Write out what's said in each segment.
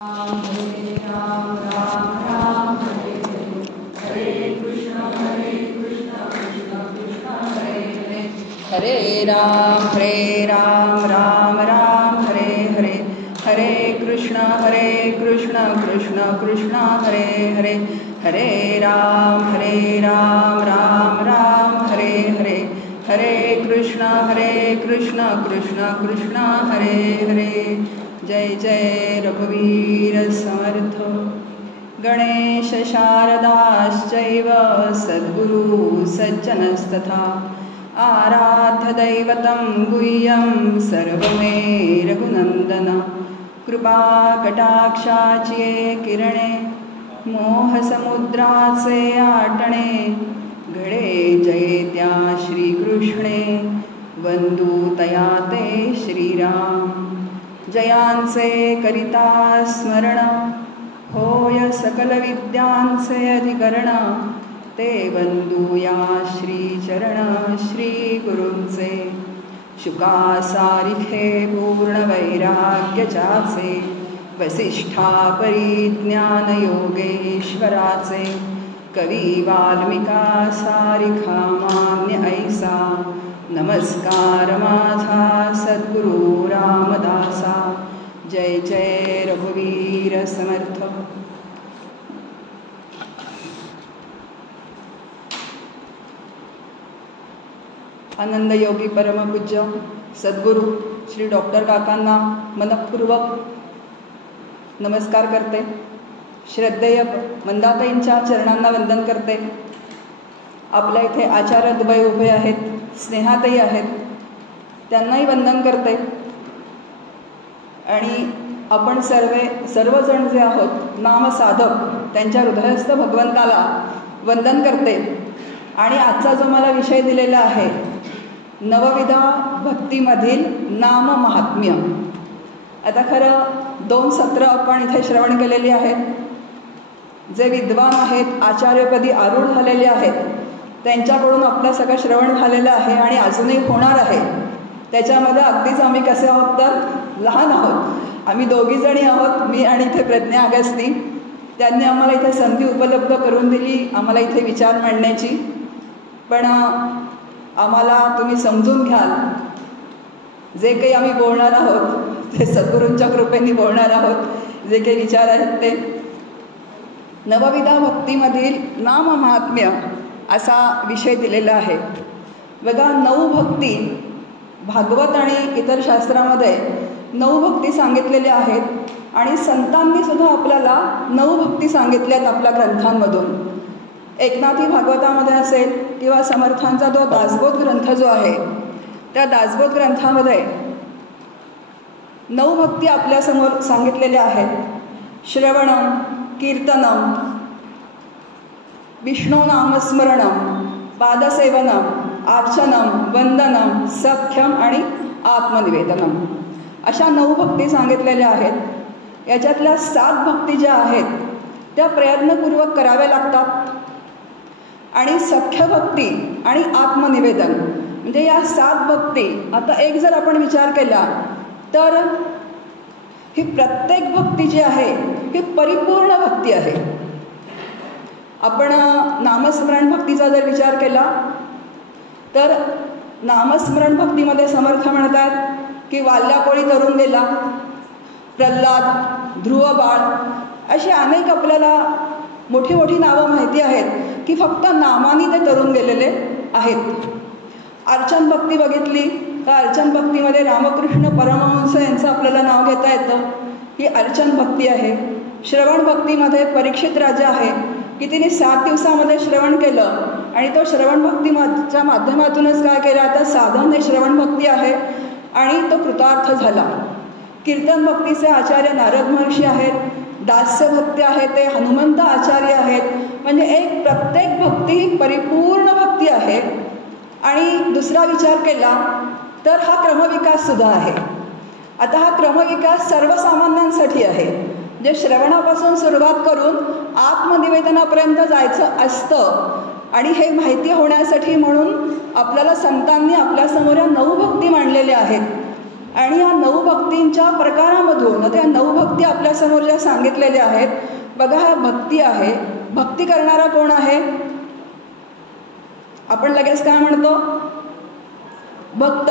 राम राम राम हरे हरे कृष्ण कृष्ण कृष्ण हरे हरे हरे राम राम राम हरे हरे हरे कृष्ण कृष्ण कृष्ण हरे हरे हरे राम राम राम हरे हरे हरे कृष्ण कृष्ण कृष्ण हरे हरे जय जय रघुवीर समर्थ गणेश शारदाश्चैव सद्गुरु सज्जनस्तथा आराध्य दैवतं गुह्यं सर्वमे रघुनंदन कृपा कटाक्षाची किरणे मोहसमुद्राचे आटणे घडे जयत्या श्रीकृष्णे वंदू तया ते श्रीराम जयांचे करिता स्मरण होय सकल विद्यांचे अधिकरण ते वंदूया श्रीचरण श्री गुरूंचे शुकासारिखे पूर्ण वैराग्य जाचे वसिष्ठा परिज्ञान योगेश्वराचे कवी वाल्मिका सारिखा मान्य ऐसा नमस्कार माझा सद्गुरु रामदासा जय जय रघुवीर समर्थ. आनंद योगी परमपूज्य सद्गुरु श्री डॉक्टर काकांना मनपूर्वक नमस्कार करते. श्रद्धेय मंदाताईंच्या चरणांना वंदन करते. आपल्या इथे आचार्य दुबई उभे आहेत, स्नेहाताई आहेत, त्यांनाही वंदन करते. आणि आपण सर्वजण जे आहोत नामसाधक त्यांच्या हृदयस्थ भगवंताला वंदन करते. आणि आजचा जो मला विषय दिलेला आहे नवविधा भक्तीमधील नाम महात्म्य. आता खरं 2 सत्र आपण इथे श्रवण केलेली आहेत. जे विद्वान आहेत आचार्यपदी आरूढ झालेले आहेत त्यांच्याकडून आपलं सगळं श्रवण झालेलं आहे आणि अजूनही होणार आहे. त्याच्यामध्ये अगदीच आम्ही कसे आहोत तर लहान आहोत. आम्ही दोघीजणी आहोत, मी आणि इथे प्रज्ञा अगस्ती. त्यांनी आम्हाला इथे संधी उपलब्ध करून दिली आम्हाला इथे विचार मांडण्याची. पण आम्हाला तुम्ही समजून घ्याल जे काही आम्ही बोलणार आहोत ते सद्गुरूंच्या कृपेने बोलणार आहोत. जे काही विचार आहेत ते नवविधा भक्तीमधील नाम महात्म्य असा विषय दिलेला आहे. बघा 9 भक्ती भागवत आणि इतर शास्त्रामध्ये 9 भक्ती सांगितलेल्या आहेत आणि संतांनी सुद्धा आपल्याला 9 भक्ती सांगितल्यात आपल्या ग्रंथांमधून. एकनाथी भागवतामध्ये असेल किंवा समर्थांचा तो दासबोध ग्रंथ जो आहे त्या दासबोध ग्रंथामध्ये 9 भक्ती आपल्यासमोर सांगितलेल्या आहेत. श्रवणम, कीर्तनम, विष्णू नामस्मरणम, पादसेवनम, अर्चनम, वंदनम, सख्यम आणि आत्मनिवेदनम अशा 9 भक्ती सांगितलेल्या आहेत. याच्यातल्या 7 भक्ती ज्या आहेत त्या प्रयत्नपूर्वक कराव्या लागतात. आणि सख्य भक्ती आणि आत्मनिवेदन म्हणजे या 7 भक्ती. आता एक जर आपण विचार केला तर ही प्रत्येक भक्ती जी आहे ही परिपूर्ण भक्ती आहे. आपण नामस्मरण भक्तीचा जर विचार केला तर नामस्मरण भक्तीमध्ये समर्थ म्हणतात की वाल्याकोळी तरुण गेला, प्रल्हाद, ध्रुव बाळ अशी अनेक आपल्याला मोठी मोठी नावं माहिती आहेत की फक्त नामाने ते तरुण गेलेले आहेत. अर्चन भक्ती बघितली का अर्चन भक्तीमध्ये रामकृष्ण परमहंस यांचं आपल्याला नाव घेता येतं. ही अर्चन भक्ती आहे. श्रवण भक्तीमध्ये परीक्षित राजा आहे की तिने 7 दिवसामध्ये श्रवण केलं आणि तो श्रवण भक्तीच्या माध्यमातूनच काय केलं आता साधन हे श्रवण भक्ती आहे आणि तो कृतार्थ झाला. कीर्तन भक्तीचे आचार्य नारद महर्षी आहेत. दास्य भक्ती आहे ते हनुमंत आचार्य आहेत. म्हणजे एक प्रत्येक भक्ती ही परिपूर्ण भक्ती आहे. आणि दुसरा विचार केला तर हा क्रमविकाससुद्धा आहे. आता हा क्रमविकास सर्वसामान्यांसाठी आहे. जे श्रवणापासून सुरुवात करून आत्मनिवेदनापर्यंत जायचं असतं आणि हे माहिती होण्यासाठी म्हणून आपल्याला संतांनी आपल्यासमोर या 9 भक्ती मांडलेल्या आहेत. आणि या 9 भक्तींच्या प्रकारामधून आता या 9 भक्ती आपल्यासमोर ज्या सांगितलेल्या आहेत, बघा हा भक्ती आहे. भक्ती करणारा कोण आहे? आपण लगेच काय म्हणतो? भक्त.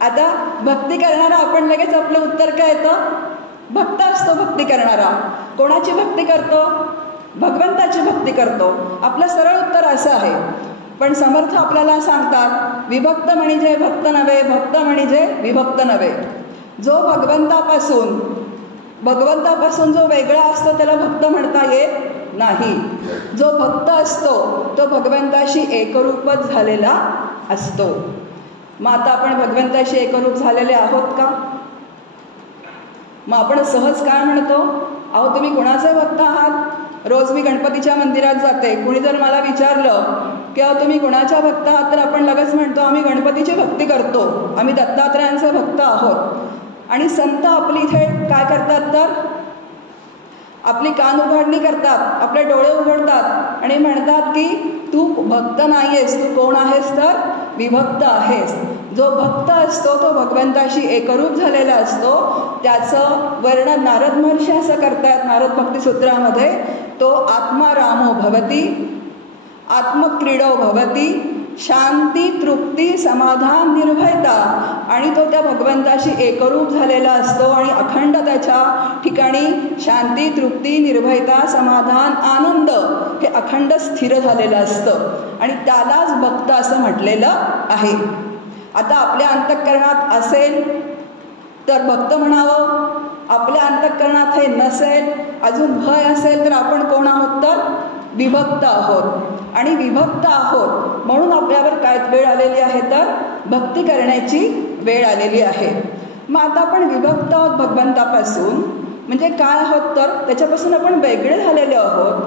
आता भक्ती करणारा, आपण लगेच आपलं उत्तर काय येतं? भक्त असतो भक्ती करणारा. कोणाची भक्ती करतो? भगवंताची भक्ती करतो. आपलं सरळ उत्तर असं आहे. पण समर्थ आपल्याला सांगतात विभक्त म्हणजे भक्त नव्हे, भक्त म्हणजे विभक्त नव्हे. जो भगवंतापासून जो वेगळा असतो त्याला भक्त म्हणता येत नाही. जो भक्त असतो तो भगवंताशी एकरूपच झालेला असतो. मग आता आपण भगवंताशी एकरूप झालेले आहोत का? मग आपण सहज काय म्हणतो? अहो तुम्ही कोणाचे भक्त आहात? रोज मी गणपतीच्या मंदिरात जाते, कुणी जर मला विचारलं की अहो तुम्ही कोणाच्या भक्त आहात, तर आपण लगेच म्हणतो आम्ही गणपतीची भक्ती करतो, आम्ही दत्तात्रयांचे भक्त आहोत. आणि संत आपली इथे काय करतात? तर आपली कान उघडणी करतात, आपले डोळे उघडतात आणि म्हणतात की तू भक्त नाही आहेस, तू कोण आहेस? तर विभक्त आहेस. जो भक्त असतो तो भगवंताशी एकरूप झालेला असतो. त्याचं वर्णन नारद महर्षी असं करतात नारद भक्ती सूत्रामध्ये, तो आत्मारामो भवती, आत्मक्रीडो भवती, शांती तृप्ती समाधान निर्भयता. आणि तो त्या भगवंताशी एकरूप झालेला असतो आणि अखंड त्याच्या ठिकाणी शांती तृप्ती निर्भयता समाधान आनंद हे अखंड स्थिर झालेलं असतं आणि त्यालाच भक्त असं म्हटलेलं आहे. आता आपल्या अंतःकरणात असेल तर भक्त म्हणावं, आपल्या अंतःकरणात हे नसेल, अजून भय असेल तर आपण कोण आहोत? तर विभक्त आहोत. आणि विभक्त आहोत म्हणून आपल्यावर काय वेळ आलेली आहे? तर भक्ती करण्याची वेळ आलेली आहे. मग आता आपण विभक्त आहोत भगवंतापासून, म्हणजे काय आहोत? तर त्याच्यापासून आपण वेगळे झालेले आहोत.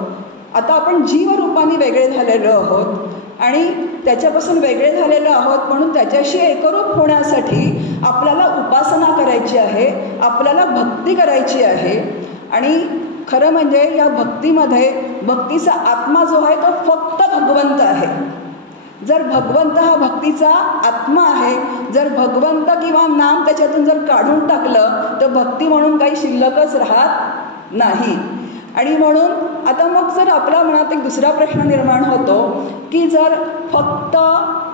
आता आपण जीवरूपाने वेगळे झालेलो आहोत आणि त्याच्यापासून वेगळे झालेलो आहोत म्हणून त्याच्याशी एकरूप होण्यासाठी आपल्याला उपासना करायची आहे, आपल्याला भक्ती करायची आहे. आणि खरं म्हणजे या भक्तीमध्ये भक्तीचा आत्मा जो आहे तो फक्त भगवंत आहे. जर भगवंत हा भक्तीचा आत्मा आहे, जर भगवंत किंवा नाम त्याच्यातून जर काढून टाकलं तर भक्ती म्हणून काही शिल्लकच राहत नाही. आणि म्हणून आता मग जर आपल्या मनात एक दुसरा प्रश्न निर्माण होतो की जर फक्त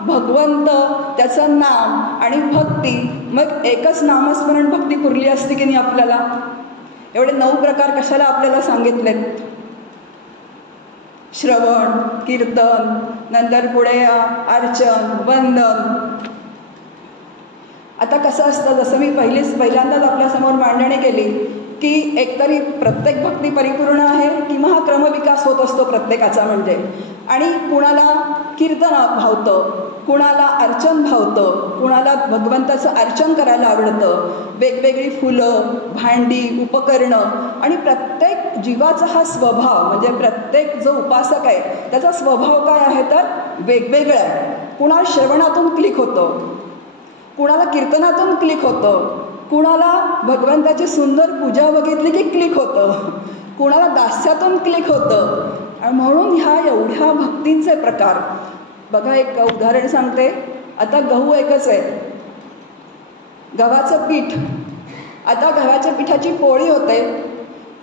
भगवंत, त्याचं नाम आणि भक्ती, मग एकच नामस्मरण भक्ती पुरली असती की नाही आपल्याला? एवढे 9 प्रकार कशाला आपल्याला सांगितलेत? श्रवण, कीर्तन, नंतर पुढे अर्चन, वंदन. आता कसं असतं, जसं मी पहिल्यांदाच आपल्यासमोर मांडणी केली की एकतरी प्रत्येक भक्ती परिपूर्ण आहे किंवा हा क्रमविकास होत असतो प्रत्येकाचा. म्हणजे आणि कुणाला कीर्तन भावतं, कुणाला अर्चन भावतं, कुणाला भगवंताचं अर्चन करायला आवडतं, वेगवेगळी फुलं, भांडी, उपकरणं. आणि प्रत्येक जीवाचा हा स्वभाव, म्हणजे प्रत्येक जो उपासक आहे त्याचा स्वभाव काय आहे? तर वेगवेगळा आहे. कुणाला श्रवणातून क्लिक होतं, कुणाला कीर्तनातून क्लिक होतं, कुणाला भगवंताची सुंदर पूजा बघितली की क्लिक होतं, कुणाला दास्यातून क्लिक होतं. म्हणून ह्या एवढ्या भक्तींचे प्रकार. बघा एक उदाहरण सांगते. आता गहू एकच आहे, गव्हाचं पीठ. आता गव्हाच्या पिठाची पोळी होते,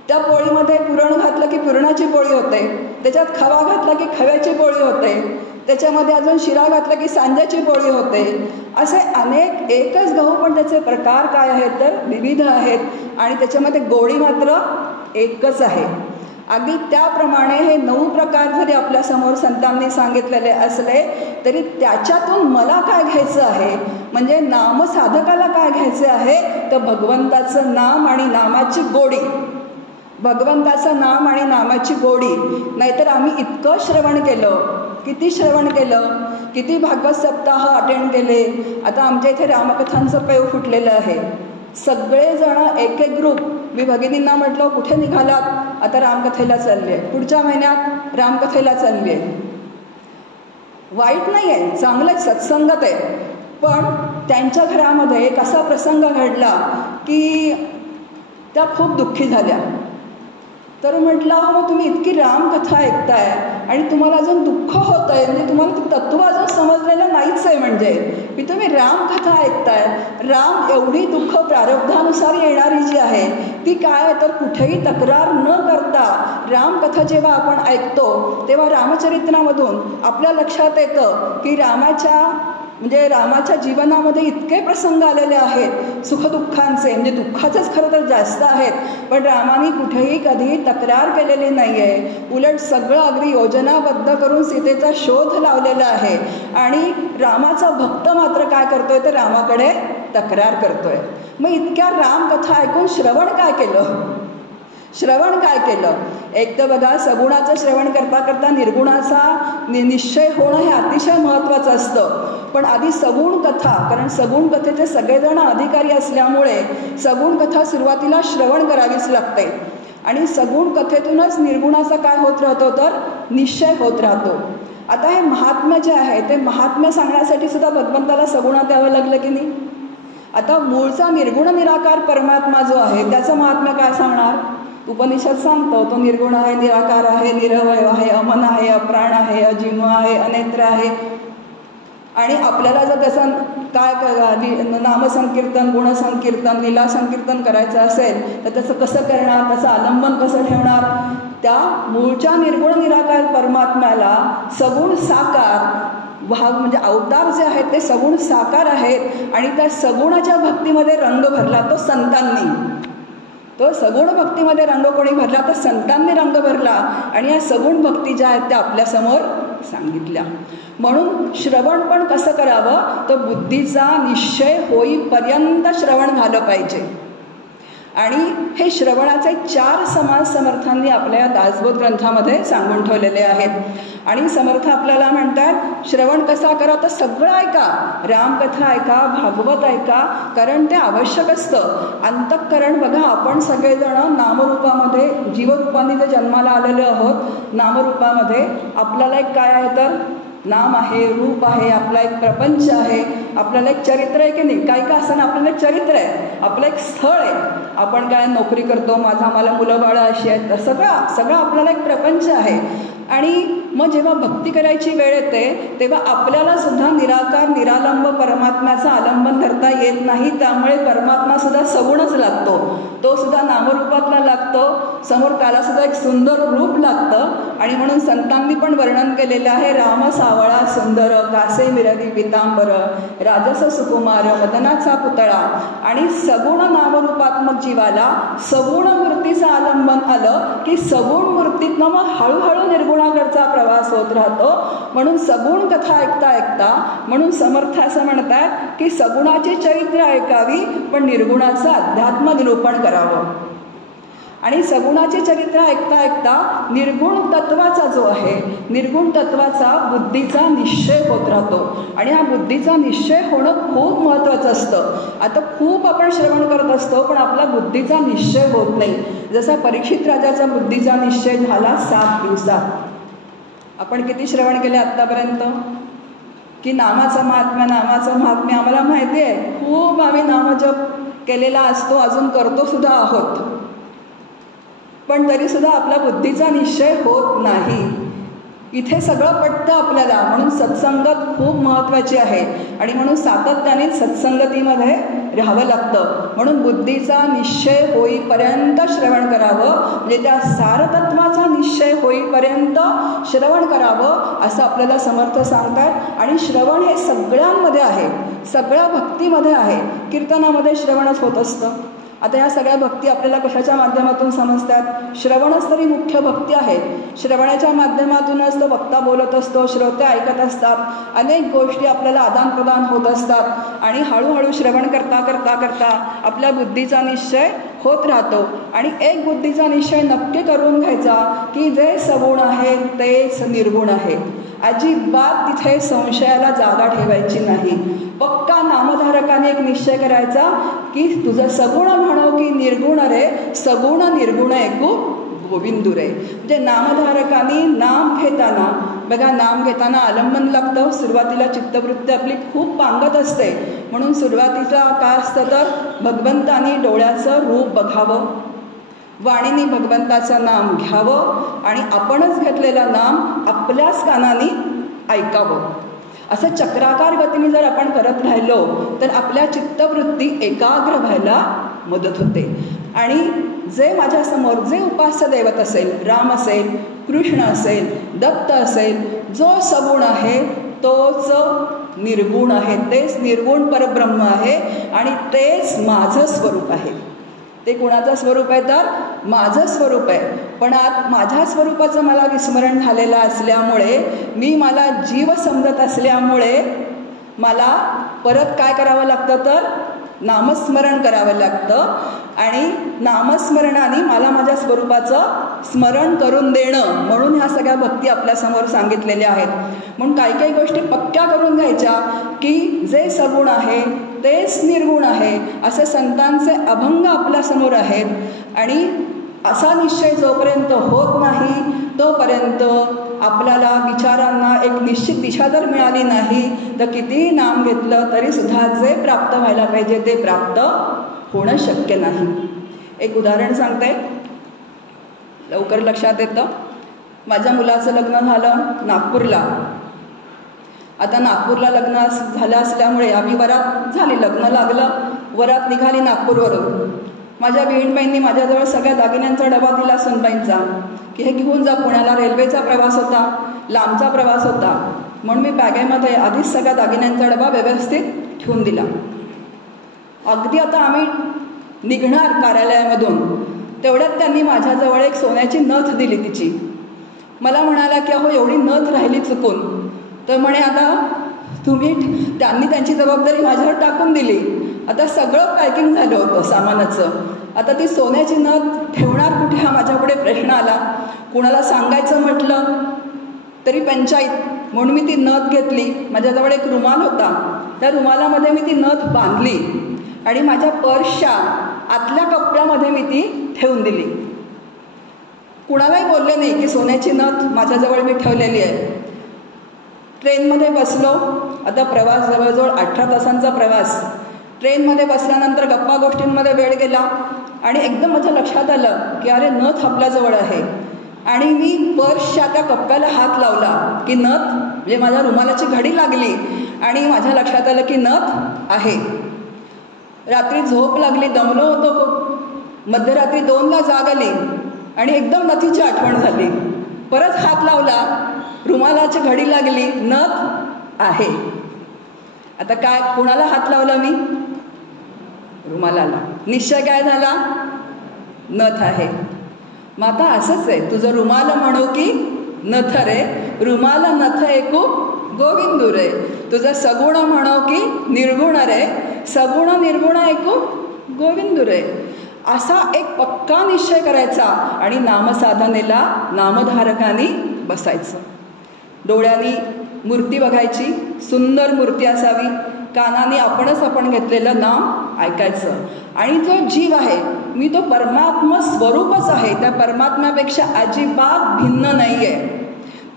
त्या पोळीमध्ये पुरण घातलं की पुरणाची पोळी होते, त्याच्यात खवा घातला की खव्याची पोळी होते, त्याच्यामध्ये अजून शिरा घातला की सांज्याची पोळी होते. असे अनेक, एकच गहू पण त्याचे प्रकार काय आहेत? तर विविध आहेत. आणि त्याच्यामध्ये गोडी मात्र एकच आहे. अगदी त्याप्रमाणे हे 9 प्रकार जरी आपल्यासमोर संतांनी सांगितलेले असले तरी त्याच्यातून मला काय घ्यायचं आहे, म्हणजे नामसाधकाला काय घ्यायचे आहे? तर भगवंताचं नाम आणि नामाची गोडी. भगवंताचं नाम आणि नामाची गोडी. नाहीतर आम्ही इतकं श्रवण केलं, किती श्रवण केलं, किती भागवत सप्ताह अटेंड केले. आता आमच्या इथे रामकथांचं पेव फुटलेलं आहे. सगळेजण एक एक ग्रुप. मी भगिनींना म्हटलं कुठे निघालात? आता रामकथेला चालले, पुढच्या महिन्यात रामकथेला चालले. वाईट नाही आहे, चांगलं सत्संगत आहे. पण त्यांच्या घरामध्ये एक असा प्रसंग घडला की त्या खूप दुःखी झाल्या. तर म्हटलं मग तुम्ही इतकी रामकथा ऐकताय आणि तुम्हाला अजून दुःख होत आहे, म्हणजे तुम्हाला ते तत्व अजून समजलेलं नाहीच आहे, म्हणजे की तुम्ही रामकथा ऐकताय. राम एवढी दुःख प्रारब्धानुसार येणारी जी आहे ती काय, तर कुठेही तक्रार न करता रामकथा जेव्हा आपण ऐकतो तेव्हा रामचरित्रामधून आपल्या लक्षात येतं की रामाच्या जीवनामध्ये इतके प्रसंग आलेले आहेत सुखदुःखांचे, म्हणजे दुःखाचंच खरं तर जास्त आहेत, पण रामाने कुठेही कधी तक्रार केलेली नाही आहे. उलट सगळं अगदी योजनाबद्ध करून सीतेचा शोध लावलेला आहे. आणि रामाचा भक्त मात्र काय करतोय, तर रामाकडे तक्रार करतोय. मग इतक्या रामकथा ऐकून श्रवण काय केलं? एक तर बघा, सगुणाचं श्रवण करता करता निर्गुणाचा निश्चय होणं हे अतिशय महत्त्वाचं असतं. पण आधी सगुण कथा, कारण सगुण कथेचे सगळेजण अधिकारी असल्यामुळे सगुण कथा सुरुवातीला श्रवण करावीच लागते. आणि सगुण कथेतूनच निर्गुणाचा काय होत राहतो, तर निश्चय होत राहतो. आता हे महात्म्य जे आहे ते महात्म्य सांगण्यासाठी सुद्धा भगवंताला सगुणात द्यावं लागलं की नाही. आता मूळचा निर्गुण निराकार परमात्मा जो आहे त्याचं महात्म्य काय सांगणार. उपनिषद सांगतो तो निर्गुण आहे, निराकार आहे, निरवय आहे, अमन आहे, अप्राण आहे, अजिन्व आहे, अनेत्र आहे. आणि आपल्याला जर त्याचं काय नामसंकीर्तन, गुणसंकीर्तन, लीला संकीर्तन करायचं असेल तर त्याचं कसं करणार, त्याचं आलंबन कसं ठेवणार. त्या मूळच्या निर्गुण निराकार परमात्म्याला सगुण साकार म्हणजे अवतार जे आहेत ते सगुण साकार आहेत. आणि त्या सगुणाच्या भक्तीमध्ये रंग भरला तो संतांनी. तो सगुण भक्तीमध्ये रंग कोणी भरला, तर संतांनी रंग भरला. आणि या सगुण भक्ती ज्या आहेत त्या आपल्यासमोर सांगितल्या. म्हणून श्रवण पण कसं करावं, तर बुद्धीचा निश्चय होईपर्यंत श्रवण झालं पाहिजे. आणि हे श्रवणाचे 4 समाज समर्थांनी आपल्या दासबोध ग्रंथामध्ये सांगून ठेवलेले आहेत. आणि समर्थ आपल्याला म्हणतात श्रवण कसा करा, तर सगळं ऐका, रामकथा ऐका, भागवत ऐका, कारण ते आवश्यक असतं. अंतःकरण बघा, आपण सगळेजण नामरूपामध्ये जीवरूपाने जे जन्माला आलेले आहोत, नामरूपामध्ये आपल्याला एक काय आहे, तर नाम आहे, रूप आहे, आपला एक प्रपंच आहे, आपल्याला एक चरित्र आहे की नाही. काही का असताना आपल्याला एक चरित्र आहे, आपलं एक स्थळ आहे, आपण काय नोकरी करतो, मला मुलं बाळं अशी आहेत, सगळं आपल्याला एक प्रपंच आहे. आणि मग जेव्हा भक्ती करायची वेळ येते तेव्हा आपल्याला सुद्धा निराकार निरालंब परमात्म्याचं आलंबन धरता येत नाही. त्यामुळे परमात्मा सुद्धा सगुणच लागतो, तो सुद्धा नामरूपातला लागतो, समोर त्याला सुद्धा एक सुंदर रूप लागतं. आणि म्हणून संतांनी पण वर्णन केलेलं आहे, राम सावळा सुंदर, कासे मिरदी पितांबर, राजस सुकुमार, मदनाचा पुतळा. आणि सगुण नामरूपात्मक जीवाला सगुण मूर्तीचं आलंबन आलं की सगुण मूर्तीतनं मग हळूहळू निर्गुणाकडचा प्रवास होत राहतो. म्हणून सगुण कथा ऐकता ऐकता, म्हणून समर्थ असं म्हणतात की सगुणाचे चरित्र ऐकावी पण निर्गुणाचं अध्यात्म निरूपण करावं. आणि सगुणाचे चरित्र ऐकता ऐकता निर्गुण तत्वाचा जो आहे, निर्गुण तत्वाचा बुद्धीचा निश्चय होत राहतो. आणि हा बुद्धीचा निश्चय होणं खूप महत्त्वाचं असतं. आता खूप आपण श्रवण करत असतो पण आपला बुद्धीचा निश्चय होत नाही. जसा परीक्षित राजाचा बुद्धीचा निश्चय झाला 7 दिवसात. आपण किती श्रवण केले आत्तापर्यंत, की नामाचं महात्म्य आम्हाला माहिती आहे, खूप आम्ही नामजप केलेला असतो, अजून करतो सुद्धा आहोत, पण तरीसुद्धा आपला बुद्धीचा निश्चय होत नाही. इथे सगळं पटतं आपल्याला. म्हणून सत्संगत खूप महत्त्वाची आहे आणि म्हणून सातत्याने सत्संगतीमध्ये राहावं लागतं. म्हणून बुद्धीचा निश्चय होईपर्यंत श्रवण करावं, म्हणजे त्या सारतत्वाचा निश्चय होईपर्यंत श्रवण करावं असं आपल्याला समर्थ सांगतात. आणि श्रवण हे सगळ्यांमध्ये आहे, सगळ्या भक्तीमध्ये आहे. कीर्तनामध्ये श्रवणच होत असतं. आता या सगळ्या भक्ती आपल्याला कशाच्या माध्यमातून समजतात, श्रवणच तरी मुख्य भक्ती आहे. श्रवणाच्या माध्यमातूनच तो वक्ता बोलत असतो, श्रोते ऐकत असतात, अनेक गोष्टी आपल्याला आदानप्रदान होत असतात. आणि हळूहळू श्रवण करता करता करता आपल्या बुद्धीचा निश्चय होत राहतो. आणि एक बुद्धीचा निश्चय नक्की करून घ्यायचा की जे सगुण आहे तेच निर्गुण आहे. अजिबात तिथे संशयाला जागा ठेवायची नाही. पक्का नामधारकाने एक निश्चय करायचा की तुझं सगुण म्हणो की निर्गुण रे, सगुण निर्गुण ऐकू गोविंदू रे. म्हणजे नामधारकाने नाम घेताना बघा, नाम घेताना आलंबन लागतं. सुरुवातीला चित्तवृत्ती आपली खूप पांगत असते, म्हणून सुरुवातीचा काय असतं तर भगवंतानी डोळ्याचं रूप बघावं, वाणीने भगवंताचं नाम घ्यावं आणि आपणच घेतलेलं नाम आपल्याच कानाने ऐकावं. असं चक्राकार गतीने जर आपण करत राहिलो तर आपल्या चित्तवृत्ती एकाग्र व्हायला मदत होते. आणि जे माझ्यासमोर जे उपास्य दैवत असेल, राम असेल, कृष्ण असेल, दत्त असेल, जो सगुण आहे तोच निर्गुण आहे, तेच निर्गुण परब्रह्म आहे आणि तेच माझं स्वरूप आहे. ते कुणाचं स्वरूप आहे तर माझं स्वरूप आहे. पण आज माझ्या स्वरूपाचं मला विस्मरण झालेलं असल्यामुळे, मी मला जीव समजत असल्यामुळे मला परत काय करावं लागतं तर नामस्मरण करावं लागतं. आणि नामस्मरणाने मला माझ्या स्वरूपाचं स्मरण करून देणं, म्हणून ह्या सगळ्या भक्ती आपल्यासमोर सांगितलेल्या आहेत. म्हणून काही काही गोष्टी पक्क्या करून घ्यायच्या की जे सगुण आहे तेच निर्गुण आहे असे संतांचे अभंग आपल्यासमोर आहेत. आणि असा निश्चय जोपर्यंत होत नाही तोपर्यंत आपल्याला विचारांना एक निश्चित दिशा जर मिळाली नाही तर कितीही नाम घेतलं तरीसुद्धा जे प्राप्त व्हायला पाहिजे ते प्राप्त होणं शक्य नाही. एक उदाहरण सांगते, लवकर लक्षात येतं. माझ्या मुलाचं लग्न झालं नागपूरला. आता नागपूरला लग्न झालं असल्यामुळे आम्ही वरात झाली, लग्न लागलं, वरात निघाली नागपूरवरून. माझ्या बहिणबाईंनी माझ्याजवळ सगळ्या दागिन्यांचा डबा दिला सुनबाईंचा की हे घेऊन जा, पुण्याला रेल्वेचा प्रवास होता, लांबचा प्रवास होता. म्हणून मी बॅगेमध्ये आधीच सगळ्या दागिन्यांचा डबा व्यवस्थित ठेवून दिला. अगदी आता आम्ही निघणार कार्यालयामधून तेवढ्यात त्यांनी माझ्याजवळ एक सोन्याची नथ दिली तिची. मला म्हणाला की अहो एवढी नथ राहिली चुकून. तर म्हणे आता त्यांनी त्यांची जबाबदारी माझ्यावर टाकून दिली. आता सगळं पॅकिंग झालं होतं सामानाचं. आता ती सोन्याची नथ ठेवणार कुठे हा माझ्यापुढे प्रश्न आला. कुणाला सांगायचं म्हटलं तरी पंचायत. म्हणून मी ती नथ घेतली. माझ्याजवळ एक रुमाल होता, त्या रुमालामध्ये मी ती नथ बांधली आणि माझ्या पर्सच्या आतल्या कप्प्यामध्ये मी ती ठेवून दिली. कुणालाही बोलले नाही की सोन्याची नथ माझ्याजवळ मी ठेवलेली आहे. ट्रेनमध्ये बसलो. आता प्रवास जवळजवळ 18 तासांचा प्रवास. ट्रेनमध्ये बसल्यानंतर गप्पा गोष्टींमध्ये वेळ गेला आणि एकदम माझ्या लक्षात आलं की अरे नथ आपल्याजवळ आहे. आणि मी पर्सच्या त्या कप्प्याला हात लावला की नथ, म्हणजे माझ्या रुमालाची घडी लागली आणि माझ्या लक्षात आलं की नथ आहे. रात्री झोप लागली, दमलो होतो खूप. मध्यरात्री 2ला जाग आली आणि एकदम नथीची आठवण झाली. परत हात लावला, रुमालाची घडी लागली, नथ आहे. आता काय, कुणाला हात लावला मी? रुमालाला. निश्चय काय झाला? नथ आहे. मग आता असंच आहे, तुझं रुमाल म्हणू की नथ रे, रुमाल नथ ऐकू गोविंदू रे. तुझं सगुण म्हणू की निर्गुण रे, सगुण निर्गुण ऐकू गोविंदू रे. असा एक पक्का निश्चय करायचा आणि नामसाधनेला नामधारकांनी बसायचं. डोळ्यांनी मूर्ती बघायची, सुंदर मूर्ती असावी. कानाने आपण घेतलेलं नाम ऐकायचं. आणि जो जीव आहे मी तो परमात्मा स्वरूपच आहे, त्या परमात्म्यापेक्षा अजिबात भिन्न नाही आहे.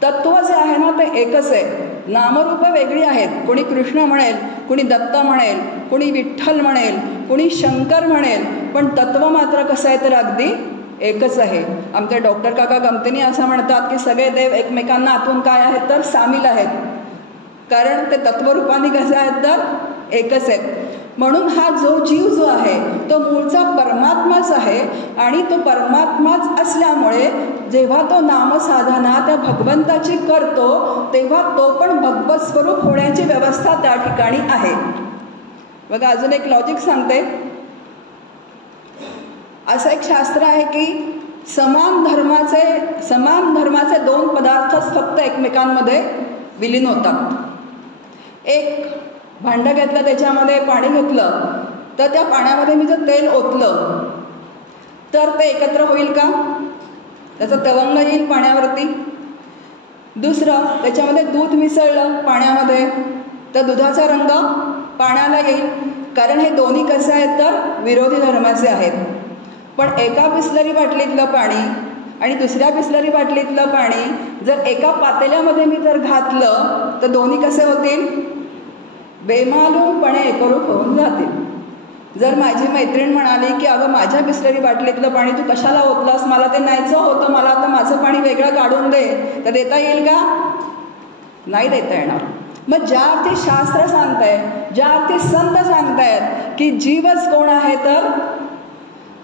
तत्व जे आहे ना ते एकच आहे. नामरूपं वेगळी आहेत. कोणी कृष्ण म्हणेल, कोणी दत्त म्हणेल, कोणी विठ्ठल म्हणेल, कोणी शंकर म्हणेल, पण तत्व मात्र कसं आहे तर अगदी एकच आहे. आमचे डॉक्टर काका गमतीने असं म्हणतात की सगळे देव एकमेकांना आतून काय आहेत तर सामील आहेत, कारण ते तत्वरूपाने कसे आहेत तर एकच आहेत. म्हणून हा जो जीव जो आहे तो मूळचा परमात्माच आहे. आणि तो परमात्माच असल्यामुळे जेव्हा तो नामसाधना त्या भगवंताची करतो तेव्हा तो पण भगवत स्वरूप होण्याची व्यवस्था त्या ठिकाणी आहे. बघा, अजून एक लॉजिक सांगते. असं एक शास्त्र आहे की समान धर्माचे 2 पदार्थच फक्त एकमेकांमध्ये विलीन होतात. एक भांडं घेतलं, त्याच्यामध्ये पाणी घेतलं, तर त्या पाण्यामध्ये मी जर तेल ओतलं तर ते एकत्र होईल का? त्याचा तवंग येईल पाण्यावरती. दुसरं, त्याच्यामध्ये दूध मिसळलं पाण्यामध्ये तर दुधाचा रंग पाण्याला येईल, कारण हे दोन्ही कसे आहेत तर विरोधी धर्माचे आहेत. पण एका बिसलरी बाटलीतलं पाणी आणि दुसऱ्या बिसलरी बाटलीतलं पाणी जर एका पातेल्यामध्ये मी जर घातलं तर दोन्ही कसे होतील? बेमालूमपणे एकरूप होऊन जातील. जर माझी मैत्रीण म्हणाली की अगं माझ्या बिसलरी बाटलीतलं पाणी तू कशाला ओतलास, मला ते न्यायचं होतं, मला आता माझं पाणी वेगळं काढून दे, तर देता येईल का? नाही देता येणार. मग ज्या अर्थी शास्त्र सांगताय, ज्या अर्थी संत सांगतायत की जीवच कोण आहे तर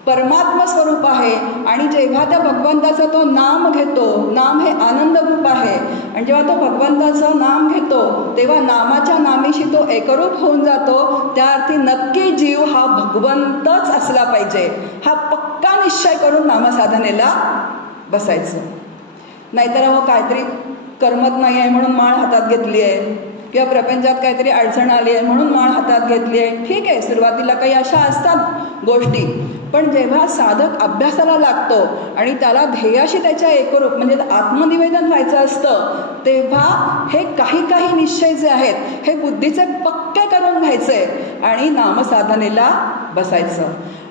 परमात्मा स्वरूप आहे, आणि जेव्हा त्या भगवंताचा तो नाम घेतो, नाम हे आनंद रूप आहे, आणि जेव्हा तो भगवंताचं नाम घेतो तेव्हा नामाच्या नामीशी तो एकरूप होऊन जातो. त्या अर्थी नक्की जीव हा भगवंतच असला पाहिजे, हा पक्का निश्चय करून नामसाधनेला बसायचं. नाहीतर अहो काहीतरी करमत नाही आहे म्हणून माळ हातात घेतली आहे, किंवा प्रपंचात काहीतरी अडचण आली आहे म्हणून माळ हातात घेतली आहे. ठीक आहे, सुरुवातीला काही अशा असतात गोष्टी, पण जेव्हा साधक अभ्यासाला लागतो आणि त्याला ध्येयाशी त्याच्या एकरूप म्हणजे आत्मनिवेदन व्हायचं असतं, तेव्हा हे काही निश्चय जे आहेत हे बुद्धीचे पक्के करून घ्यायचे आणि नामसाधनेला बसायचं.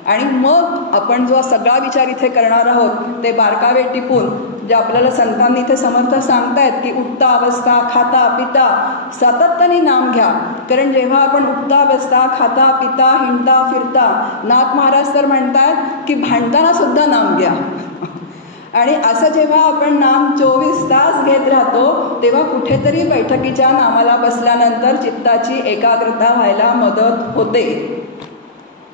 आणि मग आपण जो सगळा विचार इथे करणार आहोत ते बारकावे टिपून जे आपल्याला संतांनी इथे समर्थ सांगतायत की उठता अवस्था, खाता पिता सातत्याने नाम घ्या. कारण जेव्हा आपण उठता बसता, खाता पिता, हिंडता फिरता, नाथ महाराज तर म्हणतात की भांडताना सुद्धा नाम घ्या. आणि असं जेव्हा आपण नाम 24 तास घेत राहतो तेव्हा कुठेतरी बैठकीच्या नामाला बसल्यानंतर चित्ताची एकाग्रता व्हायला मदत होते.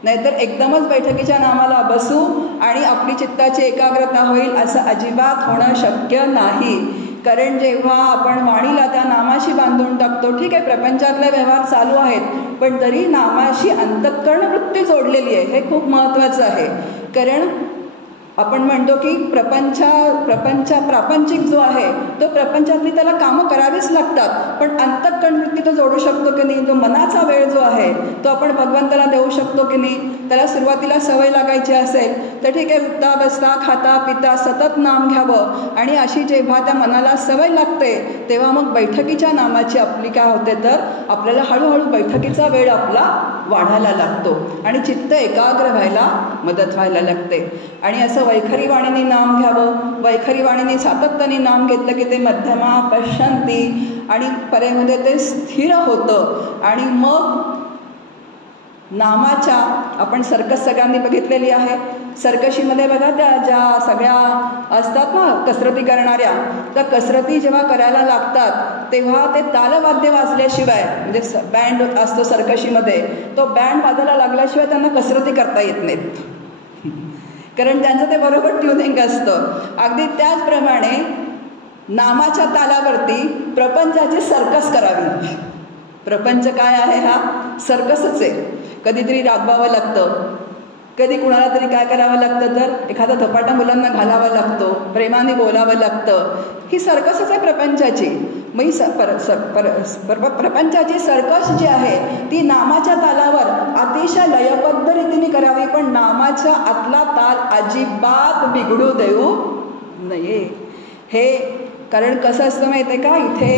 नाहीतर एकदमच बैठकीच्या नामाला बसू आणि आपली चित्ताची एकाग्रता होईल असं अजिबात होणं शक्य नाही. कारण जेव्हा आपण वाणीला त्या नामाशी बांधून टाकतो, ठीक आहे प्रपंचातले व्यवहार चालू आहेत, पण तरी नामाशी अंतःकरण वृत्ती जोडलेली आहे, हे खूप महत्त्वाचं आहे. कारण आपण म्हणतो की प्रापंचिक जो आहे तो प्रपंचातली त्याला कामं करावीच लागतात, पण अंतःकरण वृत्ती तो जोडू शकतो की नाही, जो मनाचा वेळ जो आहे तो आपण भगवंताला देऊ शकतो की नाही. त्याला सुरुवातीला सवय लागायची असेल तर ठीक आहे, उठता बसता खाता पिता सतत नाम घ्यावं, आणि अशी जेव्हा त्या मनाला सवय लागते तेव्हा मग बैठकीच्या नामाची आपली काय होते तर आपल्याला हळूहळू बैठकीचा वेळ आपला वाढायला लागतो आणि चित्त एकाग्र व्हायला मदत व्हायला लागते. आणि असं वैखरी वाणीने नाम घ्यावं. वैखरी वाणीने सातत्याने नाम घेतलं की ते मध्यमा पश्यंती आणि परेमध्ये ते स्थिर होतं. आणि मग नामाच्या आपण सर्कस सगळ्यांनी बघितलेली आहे. सर्कशीमध्ये बघा त्या ज्या सगळ्या असतात ना कसरती करणाऱ्या, त्या कसरती जेव्हा करायला लागतात तेव्हा ते तालवाद्य वाजल्याशिवाय, म्हणजे बँड असतो सर्कशीमध्ये, तो बँड वाजायला लागल्याशिवाय त्यांना कसरती करता येत नाहीत. कारण त्यांचं ते बरोबर ट्युनिंग असतं. अगदी त्याचप्रमाणे नामाच्या तालावरती प्रपंचाची सर्कस करावी. प्रपंच काय आहे, हा सर्कसच आहे. कधीतरी रागवावं लागतं, कधी कुणाला तरी काय करावं लागतं तर एखादा धपाटा मुलांना घालावा लागतो, प्रेमाने बोलावं लागतं. ही सर्कसच आहे प्रपंचाची. मग ही प्रपंचाची सर्कस जी आहे ती नामाच्या तालावर अतिशय लयबद्ध रीतीने करावी, पण नामाच्या आतला ताल अजिबात बिघडू देऊ नये. हे कारण कसं असतं माहिती आहे का, इथे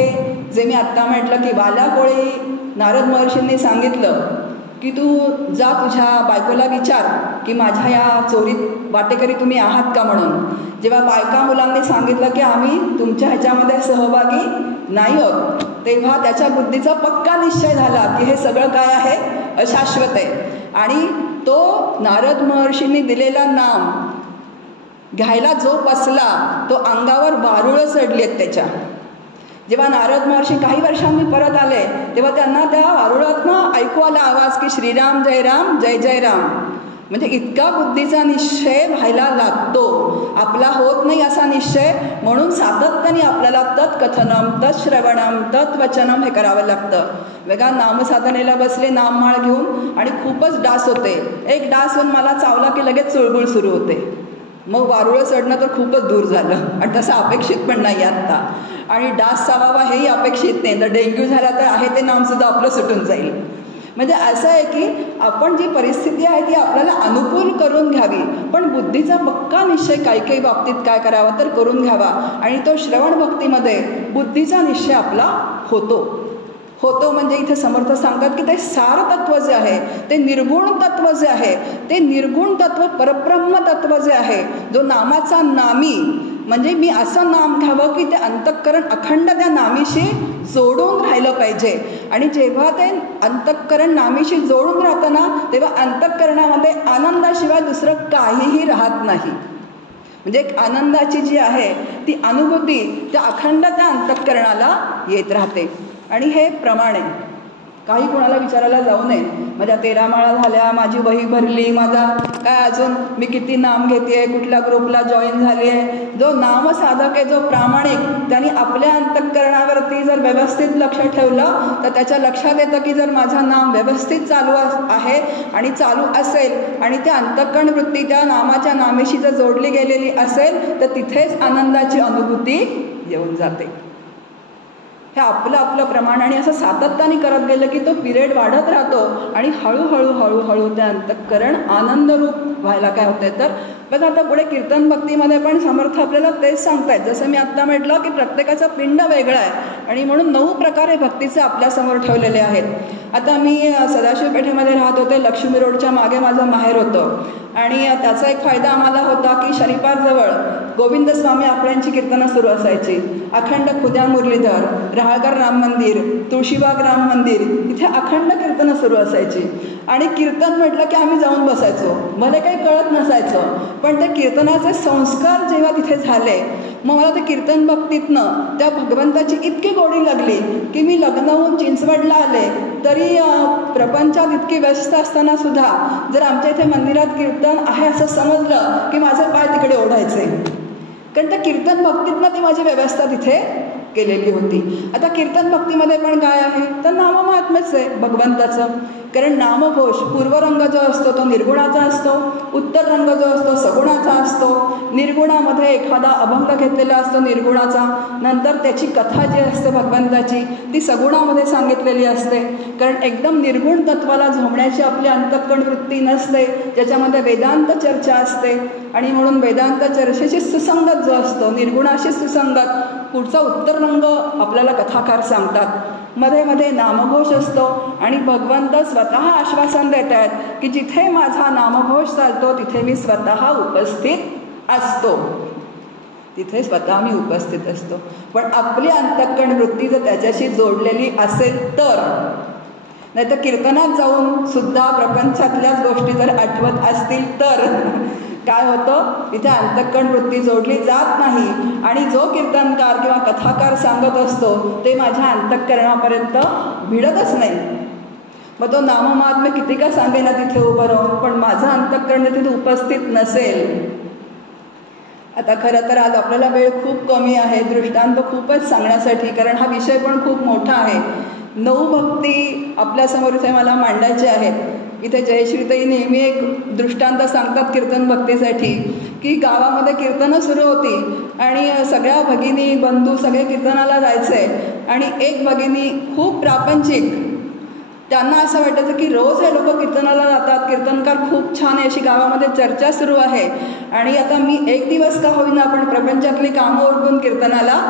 जे मी आत्ता म्हटलं की बाल्याकोळी नारद महर्षींनी सांगितलं की तू जा तुझ्या बायकोला विचार की माझ्या या चोरीत वाटेकरी तुम्ही आहात का म्हणून. जेव्हा बायका मुलांनी सांगितलं की आम्ही तुमच्या ह्याच्यामध्ये सहभागी नाही आहोत, तेव्हा त्याच्या बुद्धीचा पक्का निश्चय झाला की हे सगळं काय आहे, अशाश्वत आहे. आणि तो नारद महर्षींनी दिलेला नाम घ्यायला जो बसला तो अंगावर वारुळं चढली आहेत त्याच्या. जेव्हा नारद महर्षी काही वर्षांनी परत आले तेव्हा त्यांना त्या वारुळातनं ऐकू आला आवाज की श्रीराम जय राम जय जय राम. म्हणजे इतका बुद्धीचा निश्चय व्हायला लागतो. आपला होत नाही असा निश्चय, म्हणून सातत्याने आपल्याला तत्कथनम तत्श्रवणम तत्वचनम हे करावं लागतं. वेगळा नामसाधनेला बसले नाममाळ घेऊन आणि खूपच डास होते. एक डास होऊन मला चावला की लगेच चुळबुळ सुरू होते. मग वारुळं चढणं तर खूपच दूर झालं आणि तसं अपेक्षित पण नाही आत्ता. आणि डास चावावा हेही अपेक्षित नाही, तर डेंग्यू झाला तर आहे ते नामसुद्धा आपलं सुटून जाईल. म्हणजे असं आहे की आपण जी परिस्थिती आहे ती आपल्याला अनुकूल करून घ्यावी, पण बुद्धीचा पक्का निश्चय काही काही बाबतीत काय करावा तर करून घ्यावा. आणि तो श्रवण भक्तीमध्ये बुद्धीचा निश्चय आपला होतो म्हणजे इथे समर्थ सांगतात की ते सार तत्व जे आहे, ते निर्गुण तत्व जे आहे, ते निर्गुण तत्व परब्रह्म तत्व जे आहे, जो नामाचा नामी म्हणजे मी असं नाम घ्यावं की ते अंतःकरण अखंड त्या नामीशी जोडून राहिलं पाहिजे. आणि जेव्हा ते अंतःकरण नामीशी जोडून राहतं ना, तेव्हा अंतःकरणामध्ये आनंदाशिवाय दुसरं काहीही राहत नाही. म्हणजे एक आनंदाची जी आहे ती अनुभूती त्या अखंड त्या अंतःकरणाला येत राहते. आणि हे प्रमाण आहे. काही कोणाला विचारायला जाऊ नये, माझ्या 13 माळा झाल्या, माझी वही भरली, माझा काय अजून मी किती नाम घेते, कुठल्या ग्रुपला जॉईन झाली आहे. जो नामसाधक आहे, जो प्रामाणिक, त्यांनी आपल्या अंतःकरणावरती जर व्यवस्थित लक्ष ठेवलं तर त्याच्या लक्षात येतं की जर माझं नाम व्यवस्थित चालू आहे आणि चालू असेल आणि त्या अंतःकरण वृत्ती त्या नामाच्या नामेशी जर जोडली गेलेली असेल तर तिथेच आनंदाची अनुभूती येऊन जाते. हे आपलं प्रमाण आणि असं सातत्याने करत गेलं की तो पिरियड वाढत राहतो आणि हळूहळू ते अंतःकरण आनंदरूप व्हायला काय होतंय तर बघा. आता पुढे कीर्तन भक्तीमध्ये पण समर्थ आपल्याला तेच सांगतायत. जसं मी आत्ता म्हटलं की प्रत्येकाचा पिंड वेगळा आहे आणि म्हणून 9 प्रकारे भक्तीचे आपल्यासमोर ठेवलेले आहेत. आता मी सदाशिव पेठेमध्ये राहत होते. लक्ष्मी रोडच्या मागे माझं माहेर होतं आणि त्याचा एक फायदा आम्हाला होता की शनिवारजवळ गोविंद स्वामी आपल्यांची कीर्तनं सुरू असायची. अखंड खुद्या मुरलीधर, रहाळकर राम मंदिर, तुळशीबाग राम मंदिर, इथे अखंड कीर्तनं सुरू असायची. आणि कीर्तन म्हटलं की आम्ही जाऊन बसायचो. मला काही कळत नसायचं, पण ते कीर्तनाचे संस्कार जेव्हा तिथे झाले मग मला ते कीर्तन भक्तीतनं त्या भगवंताची इतकी गोडी लागली की मी लग्न होऊन चिंचवडला आले तरी प्रपंचात इतकी व्यस्त असताना सुद्धा जर आमच्या इथे मंदिरात कीर्तन आहे असं समजलं की माझे पाय तिकडे ओढायचे. कारण त्या कीर्तन भक्तीतनं ती माझी व्यवस्था तिथे केलेली होती. आता कीर्तन भक्तीमध्ये पण काय आहे तर नाममाहात्म्यच आहे भगवंताचं. कारण नामघोष पूर्वरंग जो असतो तो निर्गुणाचा असतो, उत्तर रंग जो असतो सगुणाचा असतो. निर्गुणामध्ये एखादा अभंग घेतलेला असतो निर्गुणाचा, नंतर त्याची कथा जी असते भगवंताची ती सगुणामध्ये सांगितलेली असते. कारण एकदम निर्गुण तत्वाला झोमण्याची आपली अंतःकरण वृत्ती नसते, ज्याच्यामध्ये वेदांत चर्चा असते. आणि म्हणून वेदांत चर्चेची सुसंगत जो असतो निर्गुणाशी सुसंगत पुढचा उत्तर रंग आपल्याला कथाकार सांगतात. मध्ये मध्ये नामघोष असतो आणि भगवंत स्वतः आश्वासन देत आहेत की जिथे माझा नामघोष चालतो तिथे मी स्वतः उपस्थित असतो, तिथे स्वतः मी उपस्थित असतो. पण आपली अंतःकरण वृत्ती जर त्याच्याशी जोडलेली असेल तर, नाही तर कीर्तनात जाऊन सुद्धा प्रपंचातल्याच गोष्टी जर आठवत असतील तर काय होतं, तिथे अंतःकरण वृत्ती जोडली जात नाही आणि जो कीर्तनकार किंवा कथाकार सांगत असतो ते माझ्या अंतःकरणापर्यंत भिडतच नाही. मग तो नाममाहात्म्य किती का सांगे ना तिथे उभं राहून, पण माझं अंतःकरण तिथे उपस्थित नसेल. आता खरं तर आज आपल्याला वेळ खूप कमी आहे दृष्टांत खूपच सांगण्यासाठी, कारण हा विषय पण खूप मोठा आहे. 9 भक्ती आपल्यासमोर इथे मला मांडायचे आहेत. इथे जयश्रीताई नेहमी एक दृष्टांत सांगतात कीर्तन भक्तीसाठी की गावामध्ये कीर्तनं सुरू होती आणि सगळ्या भगिनी बंधू सगळे कीर्तनाला जायचे आणि एक भगिनी खूप प्रापंचिक, त्यांना असं वाटायचं की रोज हे लोक कीर्तनाला जातात, कीर्तनकार खूप छान आहे, अशी गावामध्ये चर्चा सुरू आहे आणि आता मी एक दिवस का होईना आपण प्रपंचातली कामं उरकून कीर्तनाला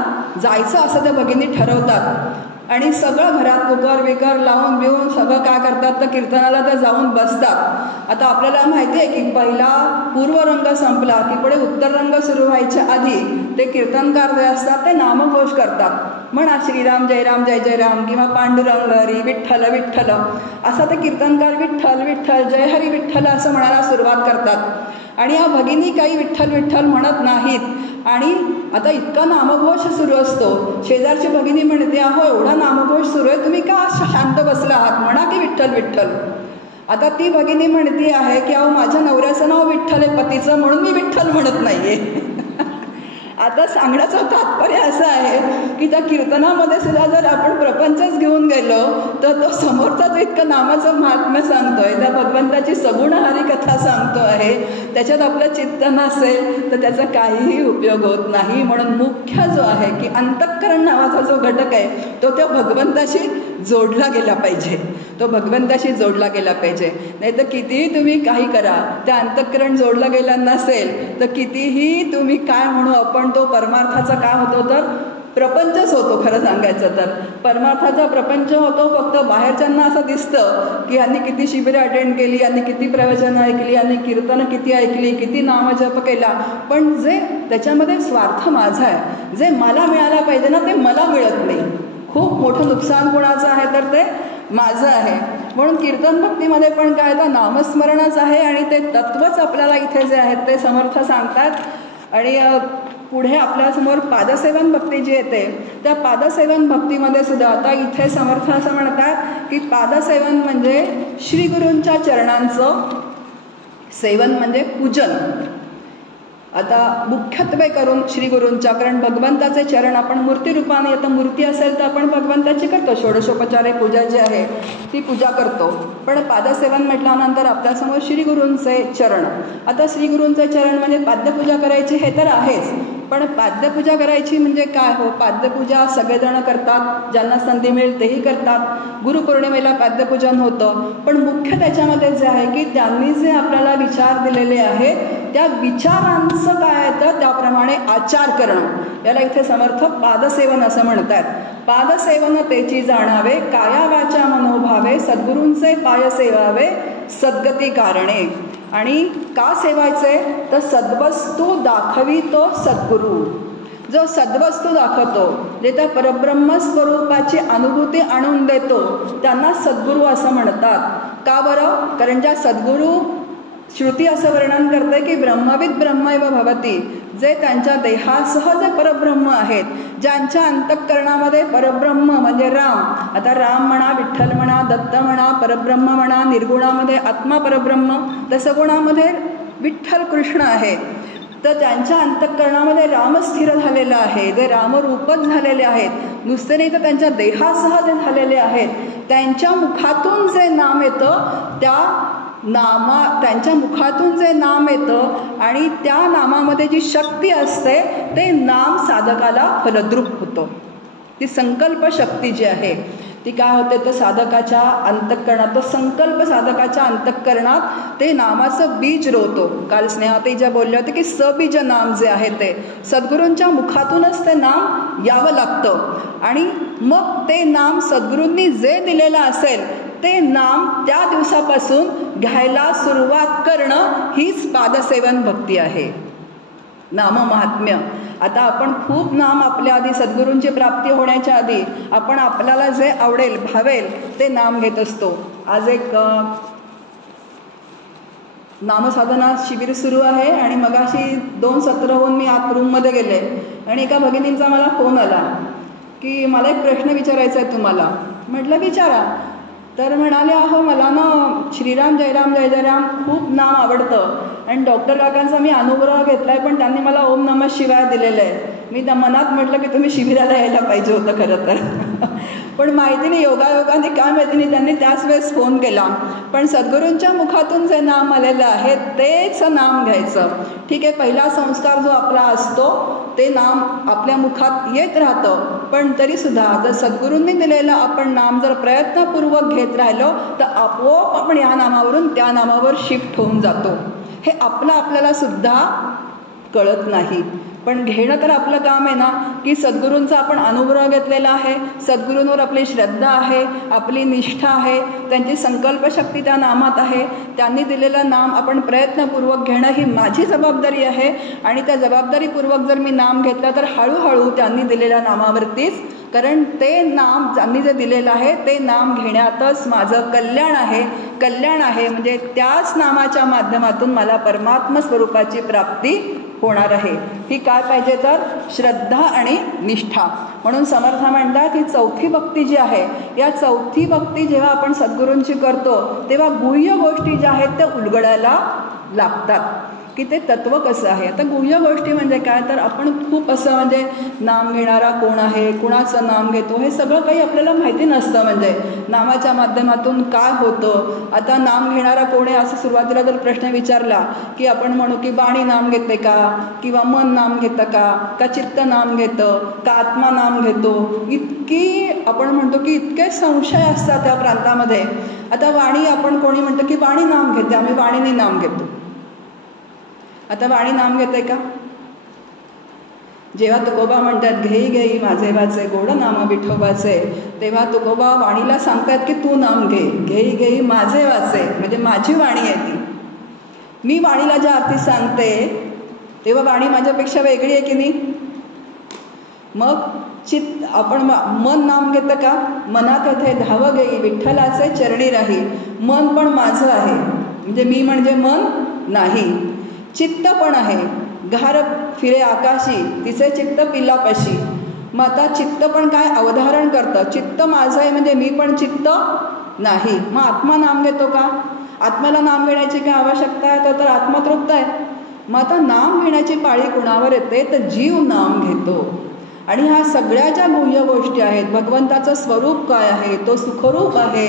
जायचं असं त्या भगिनी ठरवतात. आणि सगळं घरात कुकर विकर लावून बिवून सगळं काय करतात तर कीर्तनाला त्या जाऊन बसतात. आता आपल्याला माहिती आहे की पहिला पूर्वरंग संपला की पुढे उत्तर रंग सुरू व्हायच्या आधी ते कीर्तनकार जे असतात ते नामघोष करतात. म्हणा श्रीराम जय जय राम किंवा पांडुरंग हरी विठ्ठल विठ्ठल असं ते कीर्तनकार विठ्ठल विठ्ठल जय हरी विठ्ठल असं म्हणायला सुरुवात करतात. आणि या भगिनी काही विठ्ठल विठ्ठल म्हणत नाहीत आणि आता इतका नामघोष सुरू असतो. शेजारची भगिनी म्हणते अहो एवढा नामघोष सुरू आहे तुम्ही का शांत बसला आहात, म्हणा की विठ्ठल विठ्ठल. आता ती भगिनी म्हणती आहे की अहो माझ्या नवऱ्याचं नाव विठ्ठल आहे पतीचं म्हणून मी विठ्ठल म्हणत नाहीये. आता सांगण्याचं तात्पर्य असं आहे की त्या कीर्तनामध्ये सुद्धा जर आपण प्रपंचच घेऊन गेलो तर तो समोरचाच इतकं नामाचं महात्म्य सांगतोय, त्या भगवंताची सगुणहारी कथा सांगतो आहे, त्याच्यात आपलं चित्त नसेल तर त्याचा काहीही उपयोग होत नाही. म्हणून मुख्य जो आहे की अंतःकरण नावाचा जो घटक आहे तो त्या भगवंताशी जोडला गेला पाहिजे, तो भगवंताशी जोडला गेला पाहिजे. नाही तर कितीही तुम्ही काही करा त्या अंतःकरण जोडला गेला नसेल तर कितीही तुम्ही काय म्हणू आपण तो परमार्थाचा काय होतो तर प्रपंचच होतो खरं सांगायचं तर. परमार्थाचा प्रपंच होतो. फक्त बाहेरच्यांना असं दिसतं की यांनी किती शिबिरं अटेंड केली, यांनी किती प्रवचनं ऐकली, यांनी कीर्तनं किती ऐकली, किती नामजप केला, पण जे त्याच्यामध्ये स्वार्थ माझा आहे, जे मला मिळायला पाहिजे ना ते मला मिळत नाही. खूप मोठं नुकसान कोणाचं आहे तर ते माझं आहे. म्हणून कीर्तन भक्तीमध्ये पण काय तर नामस्मरणच आहे आणि ते तत्वच आपल्याला इथे जे आहेत ते समर्थ सांगतात. आणि पुढे आपल्यासमोर पादसेवन भक्ती जी येते त्या पादसेवन भक्तीमध्ये सुद्धा आता इथे समर्थ असं म्हणतात की पादसेवन म्हणजे श्रीगुरूंच्या चरणांचं सेवन म्हणजे पूजन. आता मुख्यत्वे करून श्रीगुरूंच्या, कारण भगवंताचे चरण आपण मूर्तीरूपाने, आता मूर्ती असेल तर आपण भगवंताची करतो, षोडशोपचारे पूजा जी आहे ती पूजा करतो. पण पादसेवन म्हटल्यानंतर आपल्यासमोर श्रीगुरूंचे चरण. आता श्रीगुरूंचे चरण म्हणजे पाद्यपूजा करायची हे तर आहेच, पण पाद्यपूजा करायची म्हणजे काय हो, पाद्यपूजा सगळेजण करतात, ज्यांना संधी मिळेल तेही करतात. गुरुपौर्णिमेला पाद्यपूजन होतं, पण मुख्य त्याच्यामध्ये जे आहे की त्यांनी जे आपल्याला विचार दिलेले आहेत त्या विचारांचं काय तर त्याप्रमाणे आचार करणं, याला इथे समर्थ पादसेवन असं म्हणतात. पादसेवनतेची जाणावे काया वाचा मनोभावे, सद्गुरूंचे पाय सेवावे सद्गती कारणे. आणि का सेवायचे तर सद्वस्तू दाखवितो सद्गुरू. जो सद्वस्तू दाखवतो, जे त्या परब्रह्म स्वरूपाची अनुभूती आणून देतो त्यांना सद्गुरू असं म्हणतात. का बरं? कारण ज्या सद्गुरू, श्रुती असं वर्णन करते की ब्रह्मविद ब्रह्मैव भवती, जे त्यांच्या देहासह जे परब्रह्म आहेत, ज्यांच्या अंतःकरणामध्ये परब्रह्म म्हणजे राम, आता राम म्हणा, विठ्ठल म्हणा, दत्त म्हणा, परब्रह्म म्हणा, निर्गुणामध्ये आत्मा परब्रह्म, तर सगुणामध्ये विठ्ठल कृष्ण आहे, तर त्यांच्या अंतःकरणामध्ये राम स्थिर झालेला आहे, जे रामरूपच झालेले आहेत, नुसते नाही तर त्यांच्या देहासह जे झालेले आहेत, त्यांच्या मुखातून जे नाम येतं त्यांच्या मुखातून जे नाम येतं आणि त्या नामामध्ये जी शक्ती असते ते नाम साधकाला फलद्रूप होतं. ती संकल्प शक्ती जी आहे ती काय होते तर साधकाच्या अंतःकरणात, तो संकल्प साधकाच्या अंतःकरणात ते नामाचं बीज रोवतो. काल स्नेहाताई ज्या बोलल्या होत्या की सबीज नाम जे आहे ते सद्गुरूंच्या मुखातूनच ते नाम यावं लागतं आणि मग ते नाम सद्गुरूंनी जे दिलेलं असेल ते नाम त्या दिवसापासून घ्यायला सुरुवात करणं हीच पादसेवन भक्ती आहे. नाम महात्म्य. आता आपण खूप नाम आपल्या आधी सद्गुरूंची प्राप्ती होण्याच्या आधी आपण आपल्याला जे आवडेल भावेल ते नाम घेत असतो. आज एक नामसाधना शिबिर सुरू आहे आणि मगाशी 2 सत्र होऊन मी आत रूममध्ये गेले आणि एका भगिनींचा मला फोन आला की मला एक प्रश्न विचारायचा आहे तुम्हाला. म्हटलं विचारा. तर म्हणाले, अहो मला ना श्रीराम जयराम जय जयराम खूप नाम आवडतं आणि डॉक्टर काकांचा मी अनुभव घेतला आहे, पण त्यांनी मला ओम नमः शिवाय दिलेलं आहे. मी त्या मनात म्हटलं की तुम्ही शिबिराला यायला पाहिजे होतं खरं तर. पण माहिती नाही, योगायोगाने काय माहिती नाही, त्यांनी त्याच वेळेस फोन केला. पण सद्गुरूंच्या मुखातून जे नाम आलेलं आहे तेच नाम घ्यायचं. ठीक आहे, पहिला संस्कार जो आपला असतो ते नाम आपल्या मुखात येत राहतं, पण तरीसुद्धा जर सद्गुरूंनी दिलेलं आपण नाम जर प्रयत्नपूर्वक घेत राहिलो तर आपोआप आपण या नामावरून त्या नामावर शिफ्ट होऊन जातो. हे आपल्याला सुद्धा कळत नाही, पण घेणं तर आपलं काम आहे ना. की सद्गुरूंचा आपण अनुभव घेतलेला आहे, सद्गुरूंवर आपली श्रद्धा आहे, आपली निष्ठा आहे, त्यांची संकल्पशक्ती त्या नामात आहे, त्यांनी दिलेलं नाम आपण प्रयत्नपूर्वक घेणं ही माझी जबाबदारी आहे. आणि त्या जबाबदारीपूर्वक जर मी नाम घेतलं तर हळूहळू त्यांनी दिलेल्या नामावरतीच, कारण ते नाम त्यांनी जे दिलेलं आहे ते नाम घेण्यातच माझं कल्याण आहे. कल्याण आहे म्हणजे त्याच नामाच्या माध्यमातून मला परमात्मा स्वरूपाची प्राप्ती होणार आहे. ही काय पाहिजे तर श्रद्धा आणि निष्ठा. म्हणून समर्थ म्हणतात ही चौथी भक्ती जी आहे, या चौथी भक्ती जेव्हा आपण सद्गुरूंची करतो तेव्हा गुह्य गोष्टी ज्या आहेत त्या उलगडायला लागतात की ते तत्व कसं आहे. आता गुह्य गोष्टी म्हणजे काय तर आपण खूप असं म्हणजे नाम घेणारा कोण आहे, कुणाचं नाम घेतो, हे सगळं काही आपल्याला माहिती नसतं. म्हणजे नामाच्या माध्यमातून काय होतं. आता नाम घेणारा कोण आहे असं सुरुवातीला जर प्रश्न विचारला की आपण म्हणू की बाणी नाम घेते का, किंवा मन नाम घेतं का चित्त नाम घेतं का आत्मा नाम घेतो, इतकी आपण म्हणतो की इतके संशय असतात त्या प्रांतामध्ये. आता वाणी आपण कोणी म्हणतो की वाणी नाम घेते, आम्ही वाणीने नाम घेतो. आता वाणी नाम घेते का, जेव्हा तुकोबा म्हणतात घेई घेई माझे वाचे गोड नाम विठोबाचे, तेव्हा तुकोबा वाणीला सांगतात की तू नाम घे. घेई घेई माझे वाचे म्हणजे माझी वाणी आहे ती. मी वाणीला ज्या अर्थी सांगते तेव्हा वाणी माझ्यापेक्षा वेगळी आहे की नाही. मग आपण मन नाम घेतं का, मनात येथे धाव घेई विठ्ठलाचे चरणी राही. मन पण माझं आहे म्हणजे मी म्हणजे मन नाही. चित्त पण आहे, घार फिरे आकाशी तिचे चित्त पिलापाशी. मग आता चित्त पण काय अवधारण करतं, चित्त माझं आहे म्हणजे मी पण चित्त नाही. मग आत्मा नाम घेतो का, आत्म्याला नाम घेण्याची काय आवश्यकता आहे, तो तर आत्मतृप्त आहे. मग आता नाम घेण्याची पाळी कुणावर येते तर जीव नाम घेतो. आणि ह्या सगळ्या ज्या गुह्य गोष्टी आहेत, भगवंताचं स्वरूप काय आहे, तो सुखरूप आहे,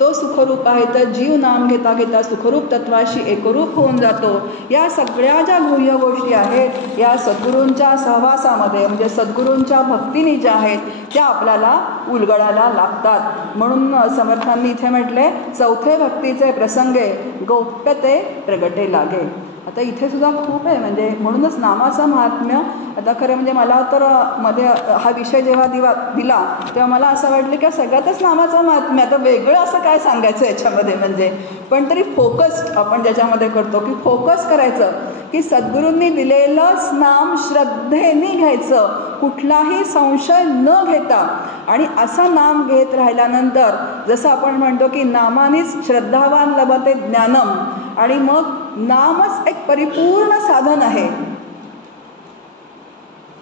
तो सुखरूप आहे तर जीव नाम घेता घेता सुखरूप तत्वाशी एकरूप होऊन जातो. या सगळ्या ज्या गुह्य गोष्टी आहेत या सद्गुरूंच्या सहवासामध्ये म्हणजे सद्गुरूंच्या भक्तीने ज्या आहेत त्या आपल्याला उलगडायला लागतात. म्हणून समर्थांनी इथे म्हटले चौथे भक्तीचे प्रसंगे गौप्यते प्रगटे लागे. आता इथे सुद्धा खूप आहे म्हणजे म्हणूनच नामाचं महात्म्य. आता खरं म्हणजे मला तर मध्ये हा विषय जेव्हा दिला तेव्हा मला असं वाटलं की सगळ्यातच नामाचं महात्म्य, आता वेगळं असं काय सांगायचं याच्यामध्ये म्हणजे. पण तरी फोकस्ड आपण ज्याच्यामध्ये करतो की फोकस करायचं की सद्गुरूंनी दिलेलंच नाम श्रद्धेने घ्यायचं, कुठलाही संशय न घेता. आणि असं नाम घेत राहिल्यानंतर जसं आपण म्हणतो की नामानेच श्रद्धावान लभते ज्ञानम, आणि मग नामच एक परिपूर्ण साधन आहे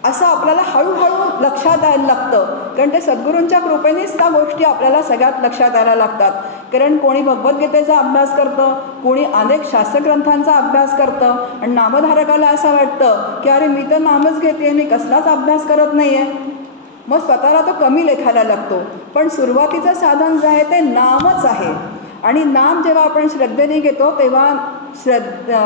असं आपल्याला हळूहळू लक्षात यायला लागतं. कारण ते सद्गुरूंच्या कृपेनेच त्या गोष्टी आपल्याला सगळ्यात लक्षात यायला लागतात. कारण कोणी भगवद्गीतेचा अभ्यास करतं, कोणी अनेक शास्त्रग्रंथांचा अभ्यास करतं आणि नामधारकाला असं वाटतं की अरे मी तर नामच घेते, मी कसलाच अभ्यास करत नाही आहे. मग स्वतःला तो कमी लेखायला लागतो. पण सुरुवातीचं साधन जे आहे ते नामच आहे. आणि नाम जेव्हा आपण श्रद्धेने घेतो तेव्हा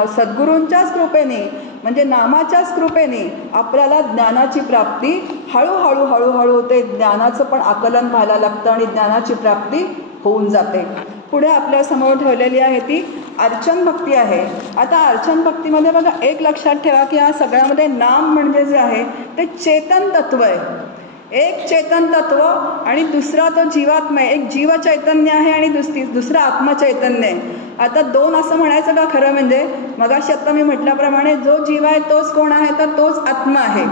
सद्गुरूंच्याच कृपेने म्हणजे नामाच्याच कृपेने आपल्याला ज्ञानाची प्राप्ती हळूहळू हळूहळू ते ज्ञानाचं पण आकलन व्हायला लागतं आणि ज्ञानाची प्राप्ती होऊन जाते. पुढे आपल्यासमोर ठेवलेली आहे ती अर्चन भक्ती आहे. आता अर्चन भक्तीमध्ये बघा एक लक्षात ठेवा की या सगळ्यामध्ये नाम म्हणजे जे आहे ते चेतन तत्व आहे. एक चेतन तत्व आणि दुसरा तो जीवात्मा आहे. एक जीव चैतन्य आहे आणि दुसरं आत्मचैतन्य आहे. आता दोन असं म्हणायचं का खरं म्हणजे मगाशी आता मी म्हटल्याप्रमाणे जो जीव आहे तोच कोण आहे तर तोच आत्मा आहे.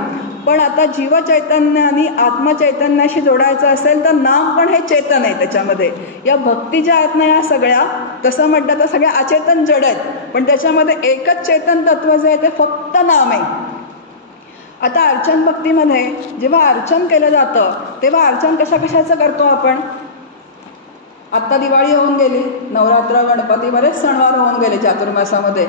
पण आता जीव चैतन्य आणि आत्मचैतन्याशी जोडायचं असेल तर नाम पण हे चेतन आहे त्याच्यामध्ये. या भक्ती ज्या आहेत ना या सगळ्या तसं म्हटलं तर सगळ्या अचेतन जड आहेत, पण त्याच्यामध्ये एकच चेतन तत्व जे आहे ते फक्त नाम आहे. आता अर्चन भक्तीमध्ये जेव्हा अर्चन केलं जातं तेव्हा अर्चन कशाचं करतो आपण. आत्ता दिवाळी होऊन गेली, नवरात्र गणपती बरेच सणवार होऊन गेले चातुर्मासामध्ये.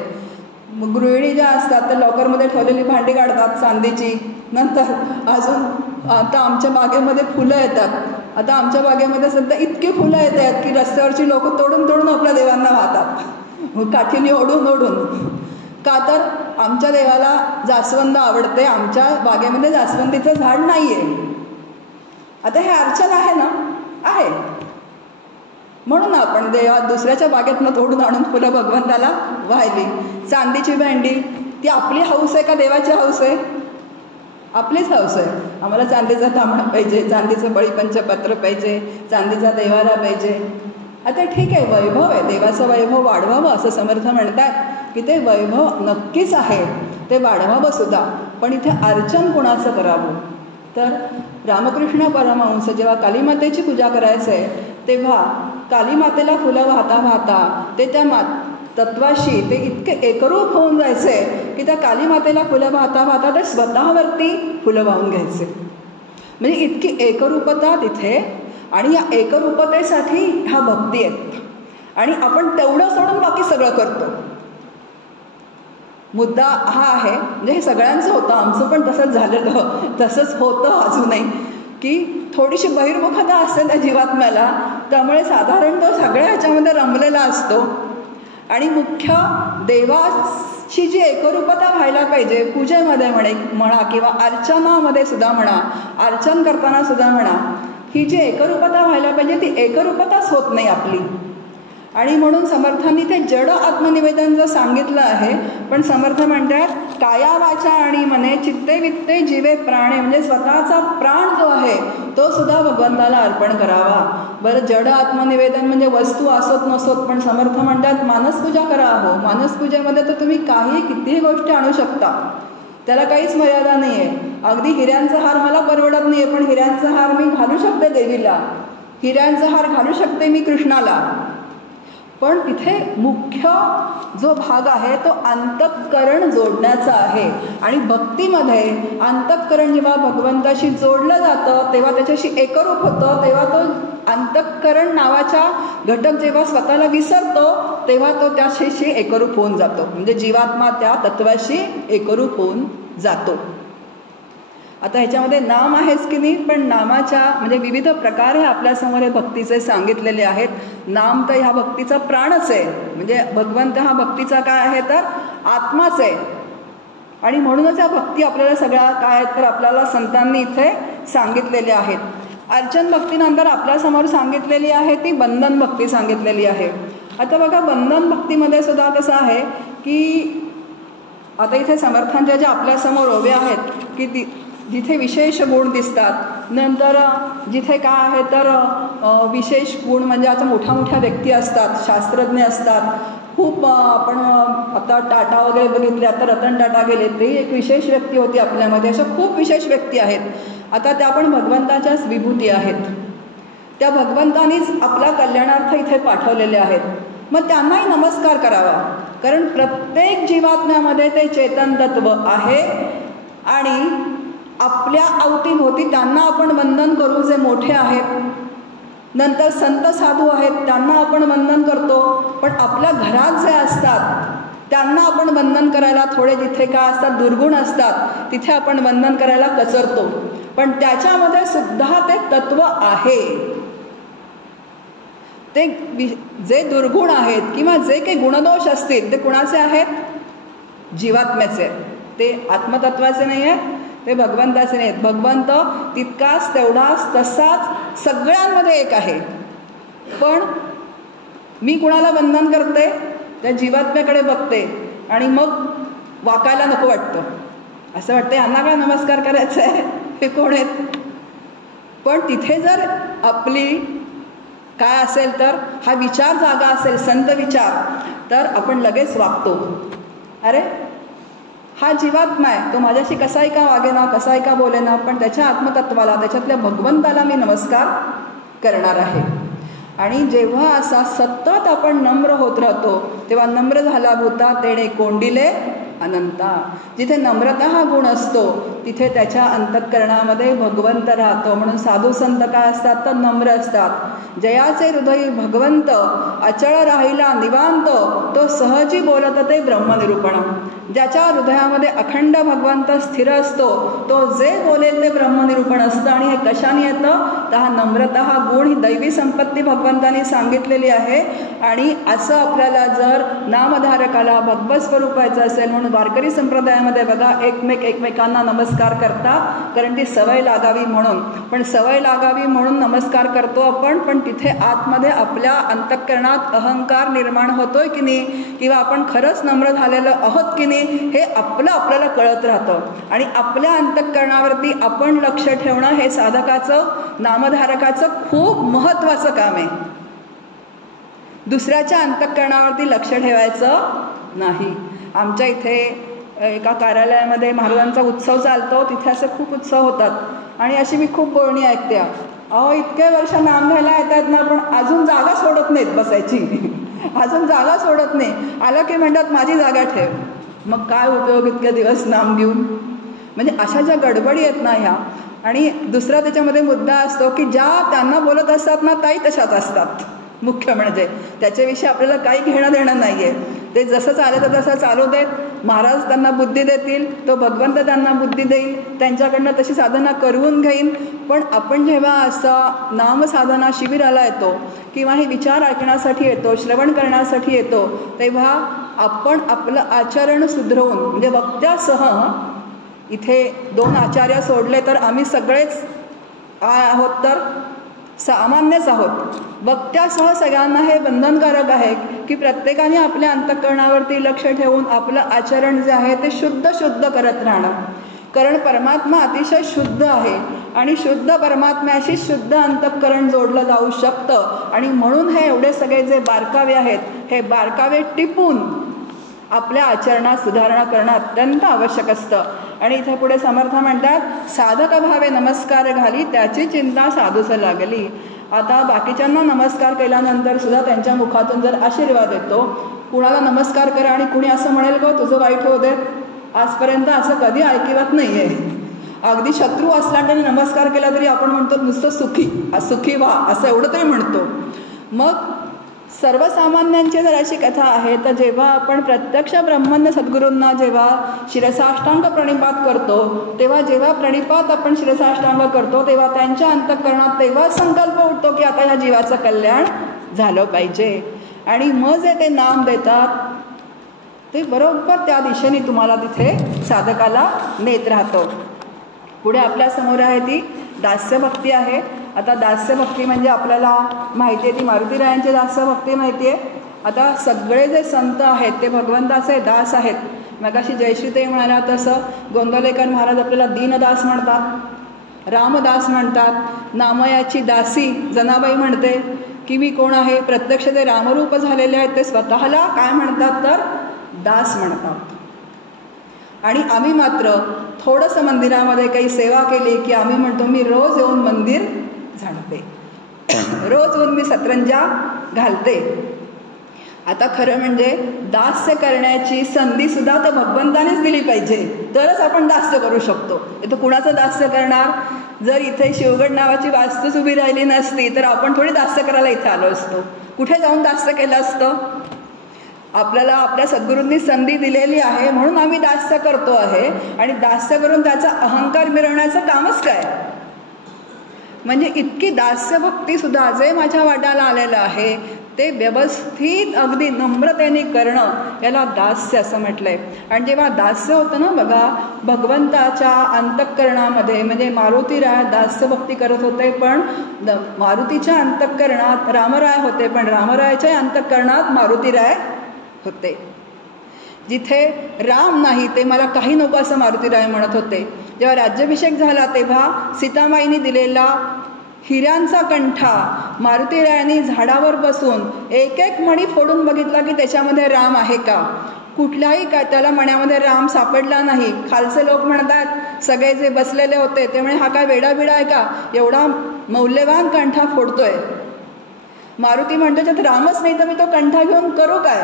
गृहिणी ज्या असतात त्या लॉकरमध्ये ठेवलेली भांडी काढतात चांदीची. नंतर अजून आता आमच्या बागेमध्ये फुलं येतात. आता आमच्या बागेमध्ये सध्या इतकी फुलं येत आहेत की रस्त्यावरची लोक तोडून तोडून आपल्या देवांना वाहतात काठीने ओढून ओढून. का तर आमच्या देवाला जास्वंद आवडते, आमच्या बागेमध्ये जास्वंदीचं झाड नाही आहे. आता हे अर्चन आहे ना, आहे म्हणून आपण देवा दुसऱ्याच्या बागेतनं तोडून आणून फुलं भगवंताला वाहिली. चांदीची भांडी ती आपली हौस आहे का देवाची हौस आहे. आपलीच हौस आहे. आम्हाला चांदीचा तांबडा पाहिजे, चांदीचं बळीपंचपत्र पाहिजे, चांदीचा देवारा पाहिजे. आता ठीक आहे वैभव आहे, देवाचं वैभव वाढवावं असं समर्थ म्हणतात की ते वैभव नक्कीच आहे, ते वाढवावं सुद्धा. पण इथे अर्चन कोणाचं करावं तर रामकृष्ण परमहंस जेव्हा कालीमातेची पूजा करायचे तेव्हा कालीमातेला फुलं वाहता वाहता ते त्या तत्वाशी ते इतके एकरूप होऊन जायचे की त्या कालीमातेला फुलं वाहता वाहता ते स्वतःवरती फुलं वाहून घ्यायचे. म्हणजे इतकी एकरूपता तिथे. आणि या एकरूपतेसाठी ह्या भक्ती आहेत. आणि आपण तेवढं सोडून बाकी सगळं करतो. मुद्दा हा आहे म्हणजे हे सगळ्यांचं होतं, आमचं पण तसंच झालेलं, तसंच होतं अजूनही की थोडीशी बहिर्मुखता असते त्या जीवात्म्याला. त्यामुळे साधारण तो सगळ्या ह्याच्यामध्ये रमलेला असतो. आणि मुख्य देवाची जी एकरूपता व्हायला पाहिजे पूजेमध्ये म्हणा किंवा अर्चनामध्ये सुद्धा म्हणा, अर्चन करताना सुद्धा म्हणा, ही जी एकरूपता व्हायला पाहिजे ती एकरूपताच होत नाही आपली. आणि म्हणून समर्थांनी ते जड आत्मनिवेदन जर सांगितलं आहे. पण समर्थ म्हणतात काया वाचा आणि मने चित्ते वित्ते जीवे प्राणे, म्हणजे स्वतःचा प्राण जो आहे तो सुद्धा भगवंताला अर्पण करावा. बरं, जड आत्मनिवेदन म्हणजे वस्तू असोत नसोत, पण समर्थ म्हणतात मानसपूजा करा. हो, मानसपूजेमध्ये तर तुम्ही काही कितीही गोष्टी आणू शकता, त्याला काहीच मर्यादा नाही आहे. अगदी हिऱ्यांचा हार मला परवडत नाही आहे, पण हिऱ्यांचा हार मी घालू शकते देवीला, हिऱ्यांचा हार घालू शकते मी कृष्णाला. पण तिथे मुख्य जो भाग आहे तो अंतःकरण जोडण्याचा आहे. आणि भक्तीमध्ये अंतःकरण जेव्हा भगवंताशी जोडलं जातं तेव्हा त्याच्याशी एकरूप होतं, तेव्हा तो अंतःकरण नावाचा घटक जेव्हा स्वतःला विसरतो तेव्हा तो त्याशी एकरूप होऊन जातो, म्हणजे जीवात्मा त्या तत्वाशी एकरूप होऊन जातो. आता ह्याच्यामध्ये नाम आहेच की नाही, पण नामाच्या म्हणजे विविध प्रकार हे आपल्यासमोर हे भक्तीचे सांगितलेले आहेत. नाम तर ह्या भक्तीचा प्राणच आहे, म्हणजे भगवंत हा भक्तीचा काय आहे तर आत्माच आहे. आणि म्हणूनच या भक्ती आपल्याला सगळ्या काय तर आपल्याला संतांनी इथे सांगितलेले आहेत. अर्चन भक्तीनंतर आपल्यासमोर सांगितलेली आहे ती बंधन भक्ती सांगितलेली आहे. आता बघा, बंधन भक्तीमध्ये सुद्धा कसं आहे की आता इथे समर्थांच्या ज्या आपल्यासमोर ओव्या आहेत की जिथे विशेष गुण दिसतात, नंतर जिथे काय आहे तर विशेष गुण म्हणजे आता मोठ्या मोठ्या व्यक्ती असतात, शास्त्रज्ञ असतात, खूप आपण आता टाटा वगैरे बघितले, आता रतन टाटा गेले, ते एक विशेष व्यक्ती होती आपल्यामध्ये. अशा खूप विशेष व्यक्ती आहेत. आता त्या पण भगवंताच्याच विभूती आहेत, त्या भगवंतानीच आपल्या कल्याणार्थ इथे पाठवलेल्या आहेत. मग त्यांनाही नमस्कार करावा, कारण प्रत्येक जीवात्म्यामध्ये ते चेतन तत्व आहे. आणि आपल्या अवतीभोवती त्यांना आपण वंदन करू जे मोठे आहेत, नंतर संत साधू आहेत त्यांना आपण वंदन करतो, पण आपल्या घरात जे असतात त्यांना आपण वंदन करायला थोडे जिथे काय असतात दुर्गुण असतात तिथे आपण वंदन करायला कचरतो. पण त्याच्यामध्ये सुद्धा ते तत्व आहे. ते जे दुर्गुण आहेत किंवा जे काही गुणदोष असतील ते कुणाचे आहेत? जीवात्म्याचे. ते आत्मतत्वाचे नाही आहेत, ते भगवंताचे नाहीत. भगवंत तितकाच तेवढाच तसाच सगळ्यांमध्ये एक आहे. पण मी कुणाला वंदन करते? त्या जीवात्म्याकडे बघते आणि मग वाकायला नको वाटतं, असं वाटतं यांना काय नमस्कार करायचा आहे, हे कोण आहेत. पण तिथे जर आपली काय असेल तर हा विचार जागा असेल, संत विचार, तर आपण लगेच वागतो. अरे हा जीवात्मा आहे, तो माझ्याशी कसाही का वागेना, कसाही का बोलेना, पण त्याच्या आत्मतत्वाला, त्याच्यातल्या भगवंताला मी नमस्कार करणार आहे. आणि जेव्हा असा सतत आपण नम्र होत राहतो तेव्हा नम्र झाला भूता तेणे कोंडिले अनंता. जिथे नम्रता हा गुण असतो तिथे त्याच्या अंतःकरणामध्ये भगवंत राहतो. म्हणून साधू संत काय असतात तर नम्र असतात. जयाचे हृदय भगवंत अचळ राहिला निवांत, तो सहजी बोलत ते ब्रह्मनिरूपण. ज्याच्या हृदयामध्ये अखंड भगवंत स्थिर असतो तो जे बोलेल ते ब्रह्मनिरूपण असतं. आणि हे कशाने येतं तर हा नम्रता हा गुण, ही दैवी संपत्ती भगवंतांनी सांगितलेली आहे. आणि असं आपल्याला जर नामधारकाला भगवत स्वरूपायचं असेल म्हणून वारकरी संप्रदायामध्ये बघा एकमेकांना नमस्कार करतात, कारण ती सवय लागावी म्हणून. पण सवय लागावी म्हणून नमस्कार करतो आपण, पण तिथे आतमध्ये आपल्या अंतःकरणात अहंकार निर्माण होतोय की नाही, किंवा आपण खरंच नम्र झालेलं आहोत की नाही, हे आपल्याला कळत राहतं. आणि आपल्या अंतःकरणावरती आपण लक्ष ठेवणं हे साधकाचं, नामधारकाचं खूप महत्त्वाचं काम आहे. दुसऱ्याच्या अंतःकरणावरती लक्ष ठेवायचं नाही. आमच्या इथे एका कार्यालयामध्ये महाराजांचा उत्सव चालतो, तिथे असे खूप उत्सव होतात आणि अशी मी खूप बोलणी ऐकते. अहो इतके वर्ष नाम घ्यायला येतात ना, पण अजून जागा सोडत नाहीत बसायची, अजून जागा सोडत नाही. आलं की म्हणतात माझी जागा ठेव. मग काय उपयोग इतके दिवस नाम घेऊन. म्हणजे अशा ज्या गडबडी आहेत ना ह्या. आणि दुसरा त्याच्यामध्ये मुद्दा असतो की ज्या त्यांना बोलत असतात ना ताई तशाच असतात. मुख्य म्हणजे त्याच्याविषयी आपल्याला काही घेणं देणं नाही आहे. ते जसं चालतं तसं चालू देत. महाराज त्यांना बुद्धी देतील, तो भगवंत त्यांना बुद्धी देईल, त्यांच्याकडनं तशी साधना करून घेईन. पण आपण जेव्हा असं नामसाधना शिबिराला येतो किंवा हे विचार ऐकण्यासाठी येतो, श्रवण करण्यासाठी येतो, तेव्हा आपण आपलं आचरण सुधरवून, म्हणजे वक्त्यासह, इथे 2 आचार्य सोडले तर आम्ही सगळेच आहोत तर सामान्यच आहोत. वक्त्यासह सगळ्यांना हे बंधनकारक आहे की प्रत्येकाने आपल्या अंतःकरणावरती लक्ष ठेवून आपलं आचरण जे आहे ते शुद्ध करत राहणं. कारण परमात्मा अतिशय शुद्ध आहे आणि शुद्ध परमात्म्याशी शुद्ध अंतःकरण जोडलं जाऊ शकतं. आणि म्हणून हे एवढे सगळे जे बारकावे आहेत, हे बारकावे टिपून आपल्या आचरणात सुधारणा करणं अत्यंत आवश्यक असतं. आणि इथे पुढे समर्थ म्हणतात, साधक भावे नमस्कार घाली त्याची चिंता साधूस लागली. आता बाकीच्यांना नमस्कार केल्यानंतर सुद्धा त्यांच्या मुखातून जर आशीर्वाद येतो, कुणाला नमस्कार करा आणि कुणी असं म्हणेल का तुझं वाईट होऊ दे, आजपर्यंत असं कधी ऐकिवत नाही आहे. अगदी शत्रू असला त्यांनी नमस्कार केला तरी आपण म्हणतो नुसतं सुखी व्हा असं एवढं तरी म्हणतो. मग सर्वसामान्यांची जर अशी कथा आहे, तर जेव्हा आपण प्रत्यक्ष ब्रह्मज्ञ सद्गुरूंना जेव्हा शिरसाष्टांग प्रणिपात करतो, तेव्हा जेव्हा प्रणिपात आपण शिरसाष्टांग करतो तेव्हा त्यांच्या अंतःकरणात तेव्हा संकल्प उठतो की आता ह्या जीवाचं कल्याण झालं पाहिजे. आणि मग जे ते नाम देतात ते बरोबर त्या दिशेने तुम्हाला तिथे साधकाला नेत राहतं. पुढे आपल्यासमोर आहे ती दास्यभक्ती आहे. आता दास्यभक्ती म्हणजे आपल्याला माहिती आहे ती मारुतीरायांची दास्यभक्ती माहिती आहे. आता सगळे जे संत आहेत ते भगवंताचे दास आहेत. मगाशी जयश्रीताई म्हणाल्या तसं गोंदवलेकर महाराज आपल्याला दीनदास म्हणतात, रामदास म्हणतात, नामयाची दासी जनाबाई म्हणते की मी कोण आहे. प्रत्यक्ष जे रामरूप झालेले आहेत ते स्वतःला काय म्हणतात तर दास म्हणतात. आणि आम्ही मात्र थोडंसं मंदिरामध्ये काही सेवा केली की आम्ही म्हणतो मी रोज येऊन मंदिर झाडते, रोज येऊन मी सतरंजा घालते. आता खरं म्हणजे दास्य करण्याची संधीसुद्धा तर भगवंतानेच दिली पाहिजे, तरच आपण दास्य करू शकतो. इथं कुणाचं दास्य करणार? जर इथे शिवगड नावाची वास्तूच उभी राहिली नसती तर आपण थोडी दास्य करायला इथे आलो असतो. कुठे जाऊन दास्य केलं असतं? आपल्याला आपल्या सद्गुरूंनी संधी दिलेली आहे म्हणून आम्ही दास्य करतो आहे. आणि दास्य करून त्याचा अहंकार मिरवण्याचं कामच काय? म्हणजे इतकी दास्यभक्तीसुद्धा जे माझ्या वाट्याला आलेलं आहे ते व्यवस्थित अगदी नम्रतेने करणं, याला दास्य असं म्हटलंय. आणि जेव्हा दास्य होतं ना बघा, भगवंताच्या अंतःकरणामध्ये म्हणजे मारुतीराय दास्यभक्ती करत होते, पण मारुतीच्या अंतःकरणात रामराय होते, पण रामरायाच्या अंतःकरणात मारुतीराय होते. जिथे राम नाही ते मला काही नको असं मारुतीराय म्हणत होते. जेव्हा राज्याभिषेक झाला तेव्हा सीतामाईने दिलेला हिऱ्यांचा कंठा मारुतीरायांनी झाडावर बसून एक एक मणी फोडून बघितला की त्याच्यामध्ये राम आहे का. कुठल्याही का त्याला मण्यामध्ये राम सापडला नाही. खालचे लोक म्हणतात, सगळे जे बसलेले होते ते म्हणे हा काय वेडाबिडा आहे का, एवढा मौल्यवान कंठा फोडतोय. मारुती म्हणतो त्यात रामच नाही तर मी तो कंठा घेऊन करू काय.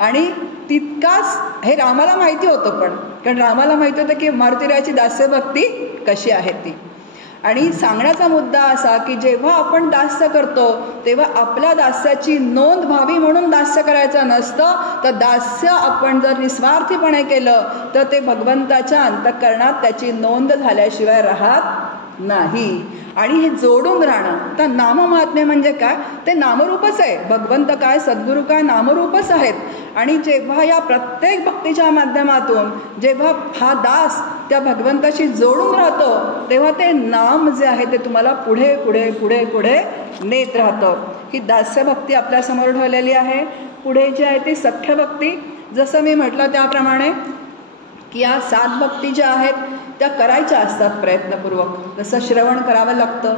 आणि तितकाच हे रामाला माहिती होतं, पण कारण रामाला माहिती होतं की मारुतीरायाची दास्यभक्ती कशी आहे ती. आणि सांगण्याचा मुद्दा असा की जेव्हा आपण दास्य करतो तेव्हा आपल्या दास्याची नोंद व्हावी म्हणून दास्य करायचं नसतं, तर दास्य आपण जर निस्वार्थीपणे केलं तर ते भगवंताच्या अंतःकरणात त्याची नोंद झाल्याशिवाय राहत नाही. आणि हे जोडून राहणं. तर नाममाहात्म्य म्हणजे काय? ते नामरूपच आहे. भगवंत काय, सद्गुरू काय, नामरूपच आहेत. आणि जेव्हा या प्रत्येक भक्तीच्या माध्यमातून जेव्हा हा दास त्या भगवंताशी जोडून राहतो तेव्हा ते नाम जे आहे ते तुम्हाला पुढे पुढे पुढे पुढे नेत राहतं. ही दास्यभक्ती आपल्यासमोर ठेवलेली आहे. पुढे जी आहे ती सख्यभक्ती. जसं मी म्हटलं त्याप्रमाणे की या 7 भक्ती ज्या आहेत त्या करायच्या असतात प्रयत्नपूर्वक. जसं श्रवण करावं लागतं,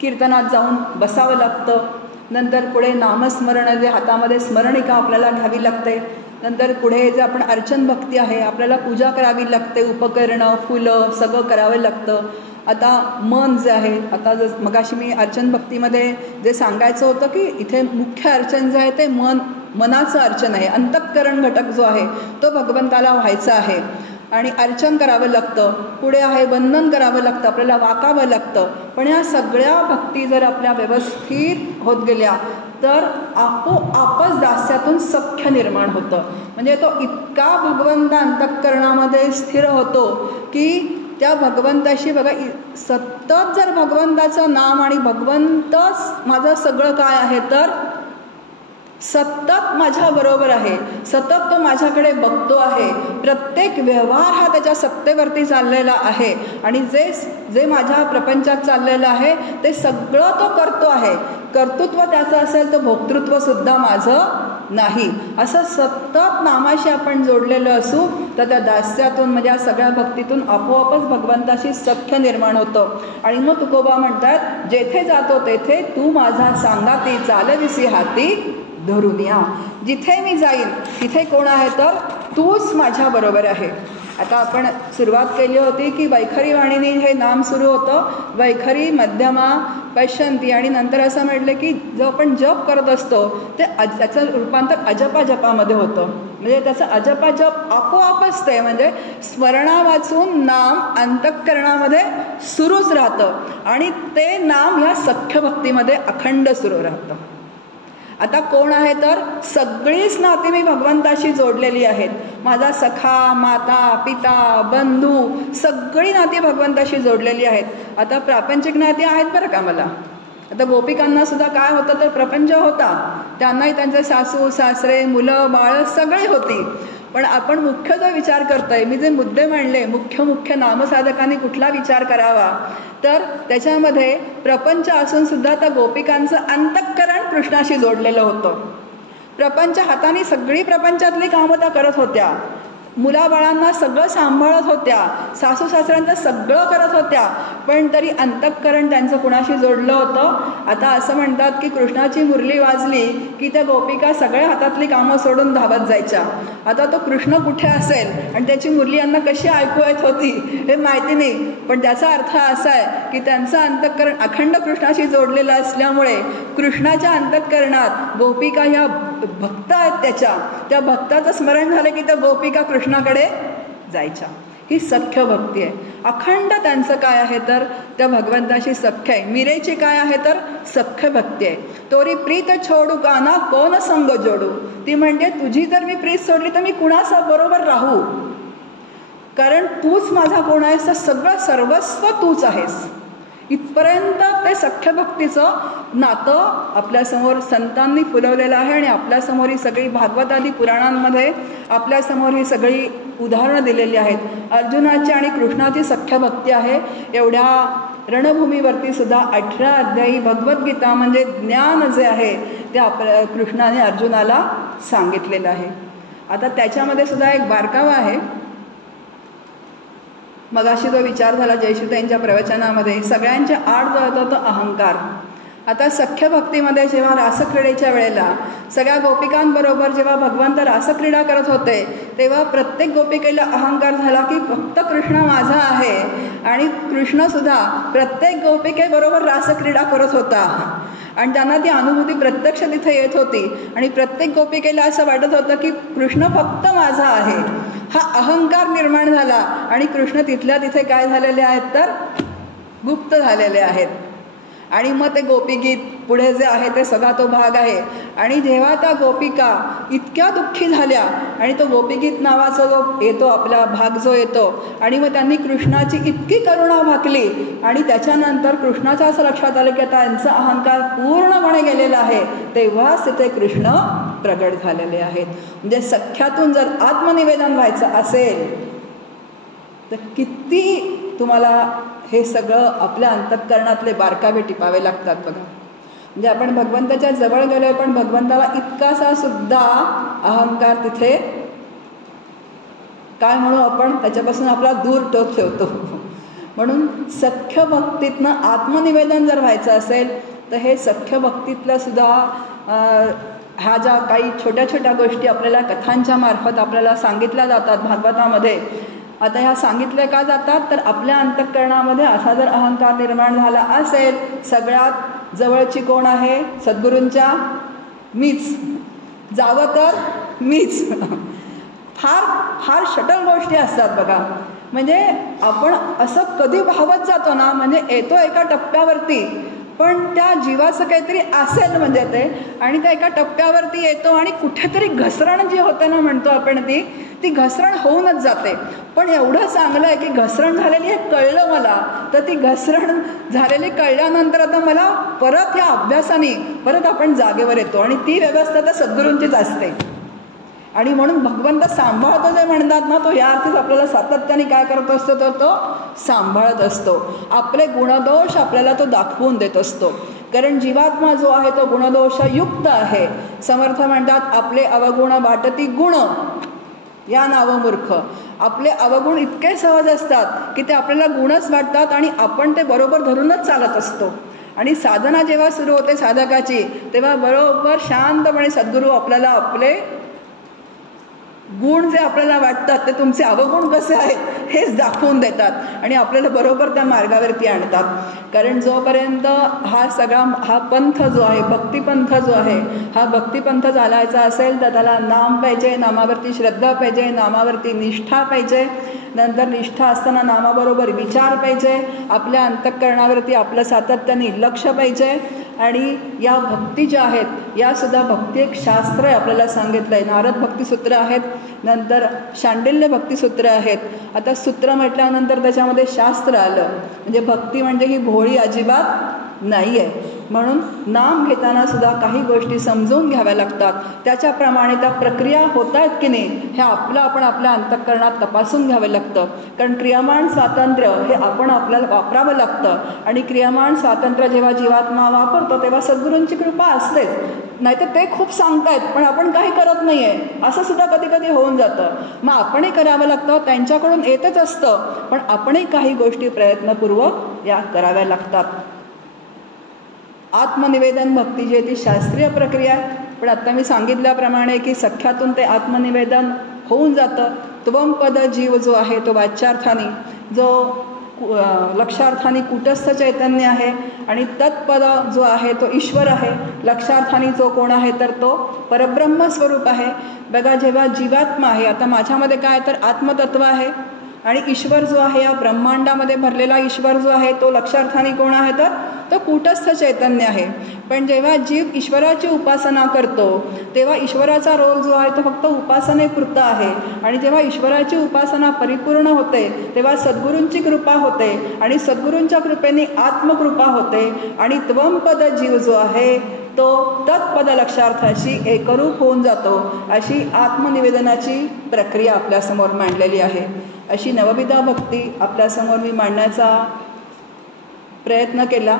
कीर्तनात जाऊन बसावं लागतं, नंतर पुढे नामस्मरण जे हातामध्ये स्मरणिका आपल्याला घ्यावी लागते, नंतर पुढे जे आपण अर्चन भक्ती आहे आपल्याला पूजा करावी लागते, उपकरणं फुलं सगळं करावं लागतं. आता मन जे आहे, आता मगाशी मी अर्चन भक्तीमध्ये जे सांगायचं होतं की इथे मुख्य अर्चन जे आहे ते मनाचं अर्चन आहे. अंतःकरण घटक जो आहे तो भगवंताला व्हायचा आहे आणि अर्चन करावं लागतं. पुढे आहे वंदन करावं लागतं, आपल्याला वाकावं लागतं. पण या सगळ्या भक्ती जर आपल्या व्यवस्थित होत गेल्या तर आपोआपच दास्यातून सख्य निर्माण होतं. म्हणजे तो इतका भगवंत अंतःकरणामध्ये स्थिर होतो की त्या भगवंताशी बघा सतत जर भगवंताचं नाम आणि भगवंतच माझं सगळं काय आहे तर सतत माझ्याबरोबर आहे, सतत तो माझ्याकडे बघतो आहे, प्रत्येक व्यवहार हा त्याच्या सत्तेवरती चाललेला आहे आणि जे माझ्या प्रपंचात चाललेलं आहे ते सगळं तो करतो आहे. कर्तृत्व त्याचं असेल तर भोक्तृत्वसुद्धा माझं नाही. असं सतत नामाशी आपण जोडलेलं असू तर त्या दास्यातून म्हणजे या सगळ्या भक्तीतून आपोआपच भगवंताशी सख्य निर्माण होतं. आणि मग तुकोबा म्हणतात, जेथे जातो तेथे तू माझा सांगाती, चालविसी हाती धरून या. जिथे मी जाईन तिथे कोण आहे तर तूच माझ्याबरोबर आहे. आता आपण सुरुवात केली होती की वैखरी वाणीने हे नाम सुरू होतं, वैखरी मध्यमा पश्यंती, आणि नंतर असं म्हटलं की जो आपण जप करत असतो ते त्याचं रूपांतर अजपा जपामध्ये होतं. म्हणजे त्याचं अजपा जप आपोआपच ते म्हणजे स्मरणा वाचून नाम अंतःकरणामध्ये सुरूच राहतं आणि ते नाम ह्या सख्य भक्तीमध्ये अखंड सुरू राहतं. आता कोण आहे तर सगळीच नाती मी भगवंताशी जोडलेली आहेत. माझा सखा, माता, पिता, बंधू सगळी नाती भगवंताशी जोडलेली आहेत. आता प्रापंचिक नाती आहेत बरं का मला. आता गोपिकांना सुद्धा काय होतं तर प्रपंच होता, त्यांनाही त्यांचे सासू सासरे मुलं बाळ सगळी होती. पण आपण मुख्य जो विचार करतोय, मी जे मुद्दे मांडले, मुख्य नामसाधकांनी कुठला विचार करावा तर त्याच्यामध्ये प्रपंच असून सुद्धा त्या गोपिकांचं अंतःकरण कृष्णाशी जोडलेलं होतं. प्रपंच हाताने सगळी प्रपंचातली कामं त्या करत होत्या, मुलाबाळांना सगळं सांभाळत होत्या, सासू सासऱ्यांचं सगळं करत होत्या, पण तरी अंतःकरण त्यांचं कुणाशी जोडलं होतं. आता असं म्हणतात की कृष्णाची मुरली वाजली की त्या गोपिका सगळ्या हातातली कामं सोडून धावत जायच्या. आता तो कृष्ण कुठे असेल आणि त्याची मुरली यांना कशी ऐकू येत होती हे माहिती नाही, पण त्याचा अर्थ असा आहे की त्यांचं अंतःकरण अखंड कृष्णाशी जोडलेलं असल्यामुळे कृष्णाच्या अंतःकरणात गोपिका ह्या भक्त आहेत, त्या भक्ताचं स्मरण झालं की त्या गोपिका कृष्णाकडे जायच्या. ही सख्य भक्ती आहे. अखंड त्यांचं काय आहे तर त्या भगवंताशी सख्य आहे. मीरेची काय आहे तर सख्य भक्ती आहे. तोरी प्रीत छोडू काना कोण संग जोडू. ती म्हणते तुझी जर मी प्रीत सोडली तर मी कुणाचा बरोबर राहू, कारण तूच माझा कोण आहेस तर सगळं सर्वस्व तूच आहेस. इथपर्यंत ते सख्य भक्तीचं नातं आपल्यासमोर संतांनी फुलवलेलं आहे आणि आपल्यासमोर ही सगळी भागवत आदी पुराणांमध्ये आपल्यासमोर ही सगळी उदाहरणं दिलेली आहेत. अर्जुनाची आणि कृष्णाची सख्य भक्ती आहे. एवढ्या रणभूमीवरती सुद्धा 18 अध्यायी भगवद्गीता म्हणजे ज्ञान जे आहे ते आपल्या कृष्णाने अर्जुनाला सांगितलेलं आहे. आता त्याच्यामध्ये सुद्धा एक बारकावा आहे. मगाशी जो विचार झाला जयश्रीताईंच्या प्रवचनामध्ये, सगळ्यांच्या आड जो होता तो अहंकार. आता सख्य भक्तीमध्ये जेव्हा रासक्रीडेच्या वेळेला सगळ्या गोपिकांबरोबर जेव्हा भगवंत रासक्रीडा करत होते तेव्हा प्रत्येक गोपिकेला अहंकार झाला की फक्त कृष्ण माझा आहे, आणि कृष्णसुद्धा प्रत्येक गोपिकेबरोबर रासक्रीडा करत होता आणि त्यांना ती अनुभूती प्रत्यक्ष तिथे येत होती. आणि प्रत्येक गोपिकेला असं वाटत होतं की कृष्ण फक्त माझा आहे. हा अहंकार निर्माण झाला आणि कृष्ण तिथल्या तिथे काय झालेले आहेत तर गुप्त झालेले आहेत. आणि मग ते गोपीगीत पुढे जे आहे ते सगळा तो भाग आहे. आणि जेव्हा त्या गोपिका इतक्या दुःखी झाल्या आणि तो गोपीगीत नावाचा जो येतो आपला भाग जो येतो आणि मग त्यांनी कृष्णाची इतकी करुणा भाकली आणि त्याच्यानंतर कृष्णाच्या असं लक्षात आलं की आता यांचा अहंकार पूर्णपणे गेलेला आहे, तेव्हाच तिथे कृष्ण प्रगट झालेले आहेत. म्हणजे सख्यातून जर आत्मनिवेदन व्हायचं असेल तर किती तुम्हाला हे सगळं आपल्या अंतःकरणातले बारकावे टिपावे लागतात बघा. म्हणजे आपण भगवंताच्या जवळ गेलो पण भगवंताला इतकासा सुद्धा अहंकार तिथे काय म्हणू आपण त्याच्यापासून आपला दूर ठेवतो. म्हणून सख्य भक्तीतनं आत्मनिवेदन जर व्हायचं असेल तर हे सख्य भक्तीतलं सुद्धा ह्या ज्या काही छोट्या छोट्या गोष्टी आपल्याला कथांच्या मार्फत आपल्याला सांगितल्या जातात भागवतामध्ये. आता ह्या सांगितल्या का जातात तर आपल्या अंतःकरणामध्ये असा जर अहंकार निर्माण झाला असेल, सगळ्यात जवळची कोण आहे सद्गुरूंच्या, मीच, जावं तर मीच. फार फार शटल गोष्टी असतात बघा. म्हणजे आपण असं कधी भावत जातो ना, म्हणजे येतो एका टप्प्यावरती पण त्या जीवाचं काहीतरी असेल म्हणजे ते, आणि त्या एका टप्प्यावरती येतो आणि कुठेतरी घसरण जी होते ना म्हणतो आपण ती घसरण होऊनच जाते. पण एवढं चांगलं आहे की घसरण झालेली आहे कळलं मला, तर ती घसरण झालेली कळल्यानंतर आता मला परत ह्या अभ्यासाने परत आपण जागेवर येतो आणि ती व्यवस्था तर सद्गुरूंचीच असते. आणि म्हणून भगवंत सांभाळतो जे म्हणतात ना, तो या अर्थीच आपल्याला सातत्याने काय करत असतो, तर तो सांभाळत असतो. आपले गुणदोष आपल्याला तो दाखवून देत असतो. कारण जीवात्मा जो आहे तो गुणदोषयुक्त आहे. समर्थ म्हणतात, आपले अवगुण वाटती गुण या नावमूर्ख. आपले अवगुण इतके सहज असतात की ते आपल्याला गुणच वाटतात आणि आपण ते बरोबर धरूनच चालत असतो. आणि साधना जेव्हा सुरू होते साधकाची, तेव्हा बरोबर शांतपणे सद्गुरू आपल्याला आपले गुण जे आपल्याला वाटतात ते तुमचे अवगुण कसे आहेत हेच दाखवून देतात आणि आपल्याला बरोबर त्या मार्गावरती आणतात. कारण जोपर्यंत हा पंथ जो आहे, भक्तिपंथ जो आहे, हा भक्तिपंथ चालायचा असेल तर त्याला नाम पाहिजे, नामावरती श्रद्धा पाहिजे, नामावरती निष्ठा पाहिजे. नंतर निष्ठा असताना नामाबरोबर विचार पाहिजे, आपल्या अंतःकरणावरती आपलं सातत्याने लक्ष पाहिजे. आणि या भक्ती ज्या आहेत या सुद्धा भक्ती एक शास्त्र आहे, आपल्याला सांगितलं आहे. नारद भक्तिसूत्र आहेत, नंतर शांडिल्य भक्तिसूत्र आहेत. आता सूत्र म्हटल्यानंतर त्याच्यामध्ये शास्त्र आलं, म्हणजे भक्ती म्हणजे ही भोळी अजिबात नाही आहे. म्हणून नाम घेताना सुद्धा काही गोष्टी समजून घ्याव्या लागतात. त्याच्याप्रमाणे त्या प्रक्रिया होत आहेत की नाही हे आपण आपल्या अंतःकरणात तपासून घ्यावं लागतं. कारण क्रियामाण स्वातंत्र्य हे आपण आपल्याला वापरावं लागतं. आणि क्रियामाण स्वातंत्र्य जेव्हा जीवात्मा वापरतो तेव्हा सद्गुरूंची कृपा असतेच. नाहीतर ते खूप सांगतायत पण आपण काही करत नाही आहे असं सुद्धा कधी कधी होऊन जातं. मग आपणही करावं लागतं, त्यांच्याकडून येतच असतं पण आपणही काही गोष्टी प्रयत्नपूर्वक या कराव्या लागतात. आत्मनिवेदन भक्ती जी आहे ती शास्त्रीय प्रक्रिया आहे. पण आता मी सांगितल्याप्रमाणे की सख्यातून ते आत्मनिवेदन होऊन जातं. त्वमपद जीव जो आहे तो वाच्यार्थाने, जो लक्षार्थाने कूटस्थ चैतन्य आहे आणि तत्पद जो आहे तो ईश्वर आहे. लक्षार्थाने जो कोण आहे तर तो परब्रह्म स्वरूप आहे. बघा, जेव्हा जीवात्मा आहे, आता माझ्यामध्ये काय तर आत्मतत्व आहे आणि ईश्वर जो आहे या ब्रह्मांडामध्ये भरलेला ईश्वर जो आहे तो लक्षार्थाने कोण आहे तर तो कूटस्थ चैतन्य आहे. पण जेव्हा जीव ईश्वराची उपासना करतो तेव्हा ईश्वराचा रोल जो आहे तो फक्त उपासनेपुरता आहे. आणि जेव्हा ईश्वराची उपासना परिपूर्ण होते तेव्हा सद्गुरूंची कृपा होते आणि सद्गुरूंच्या कृपेने आत्मकृपा होते आणि त्वमपद जीव जो आहे तो तत्पद लक्षार्थाशी एकरूप होऊन जातो. अशी आत्मनिवेदनाची प्रक्रिया आपल्यासमोर मांडलेली आहे. अशी नवविधा भक्ती आपल्यासमोर मी मांडण्याचा प्रयत्न केला.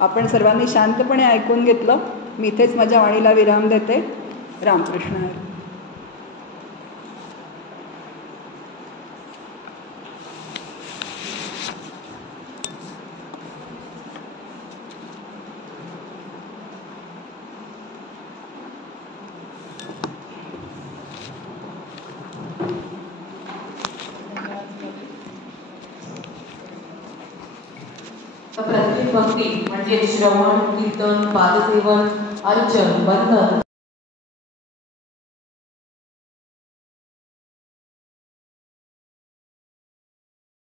आपण सर्वांनी शांतपणे ऐकून घेतलं. मी इथेच माझ्या वाणीला विराम देते. रामकृष्ण हरी. प्रत्येक भक्ती म्हणजे श्रवण, कीर्तन, पादसेवन, अर्चन, वंदन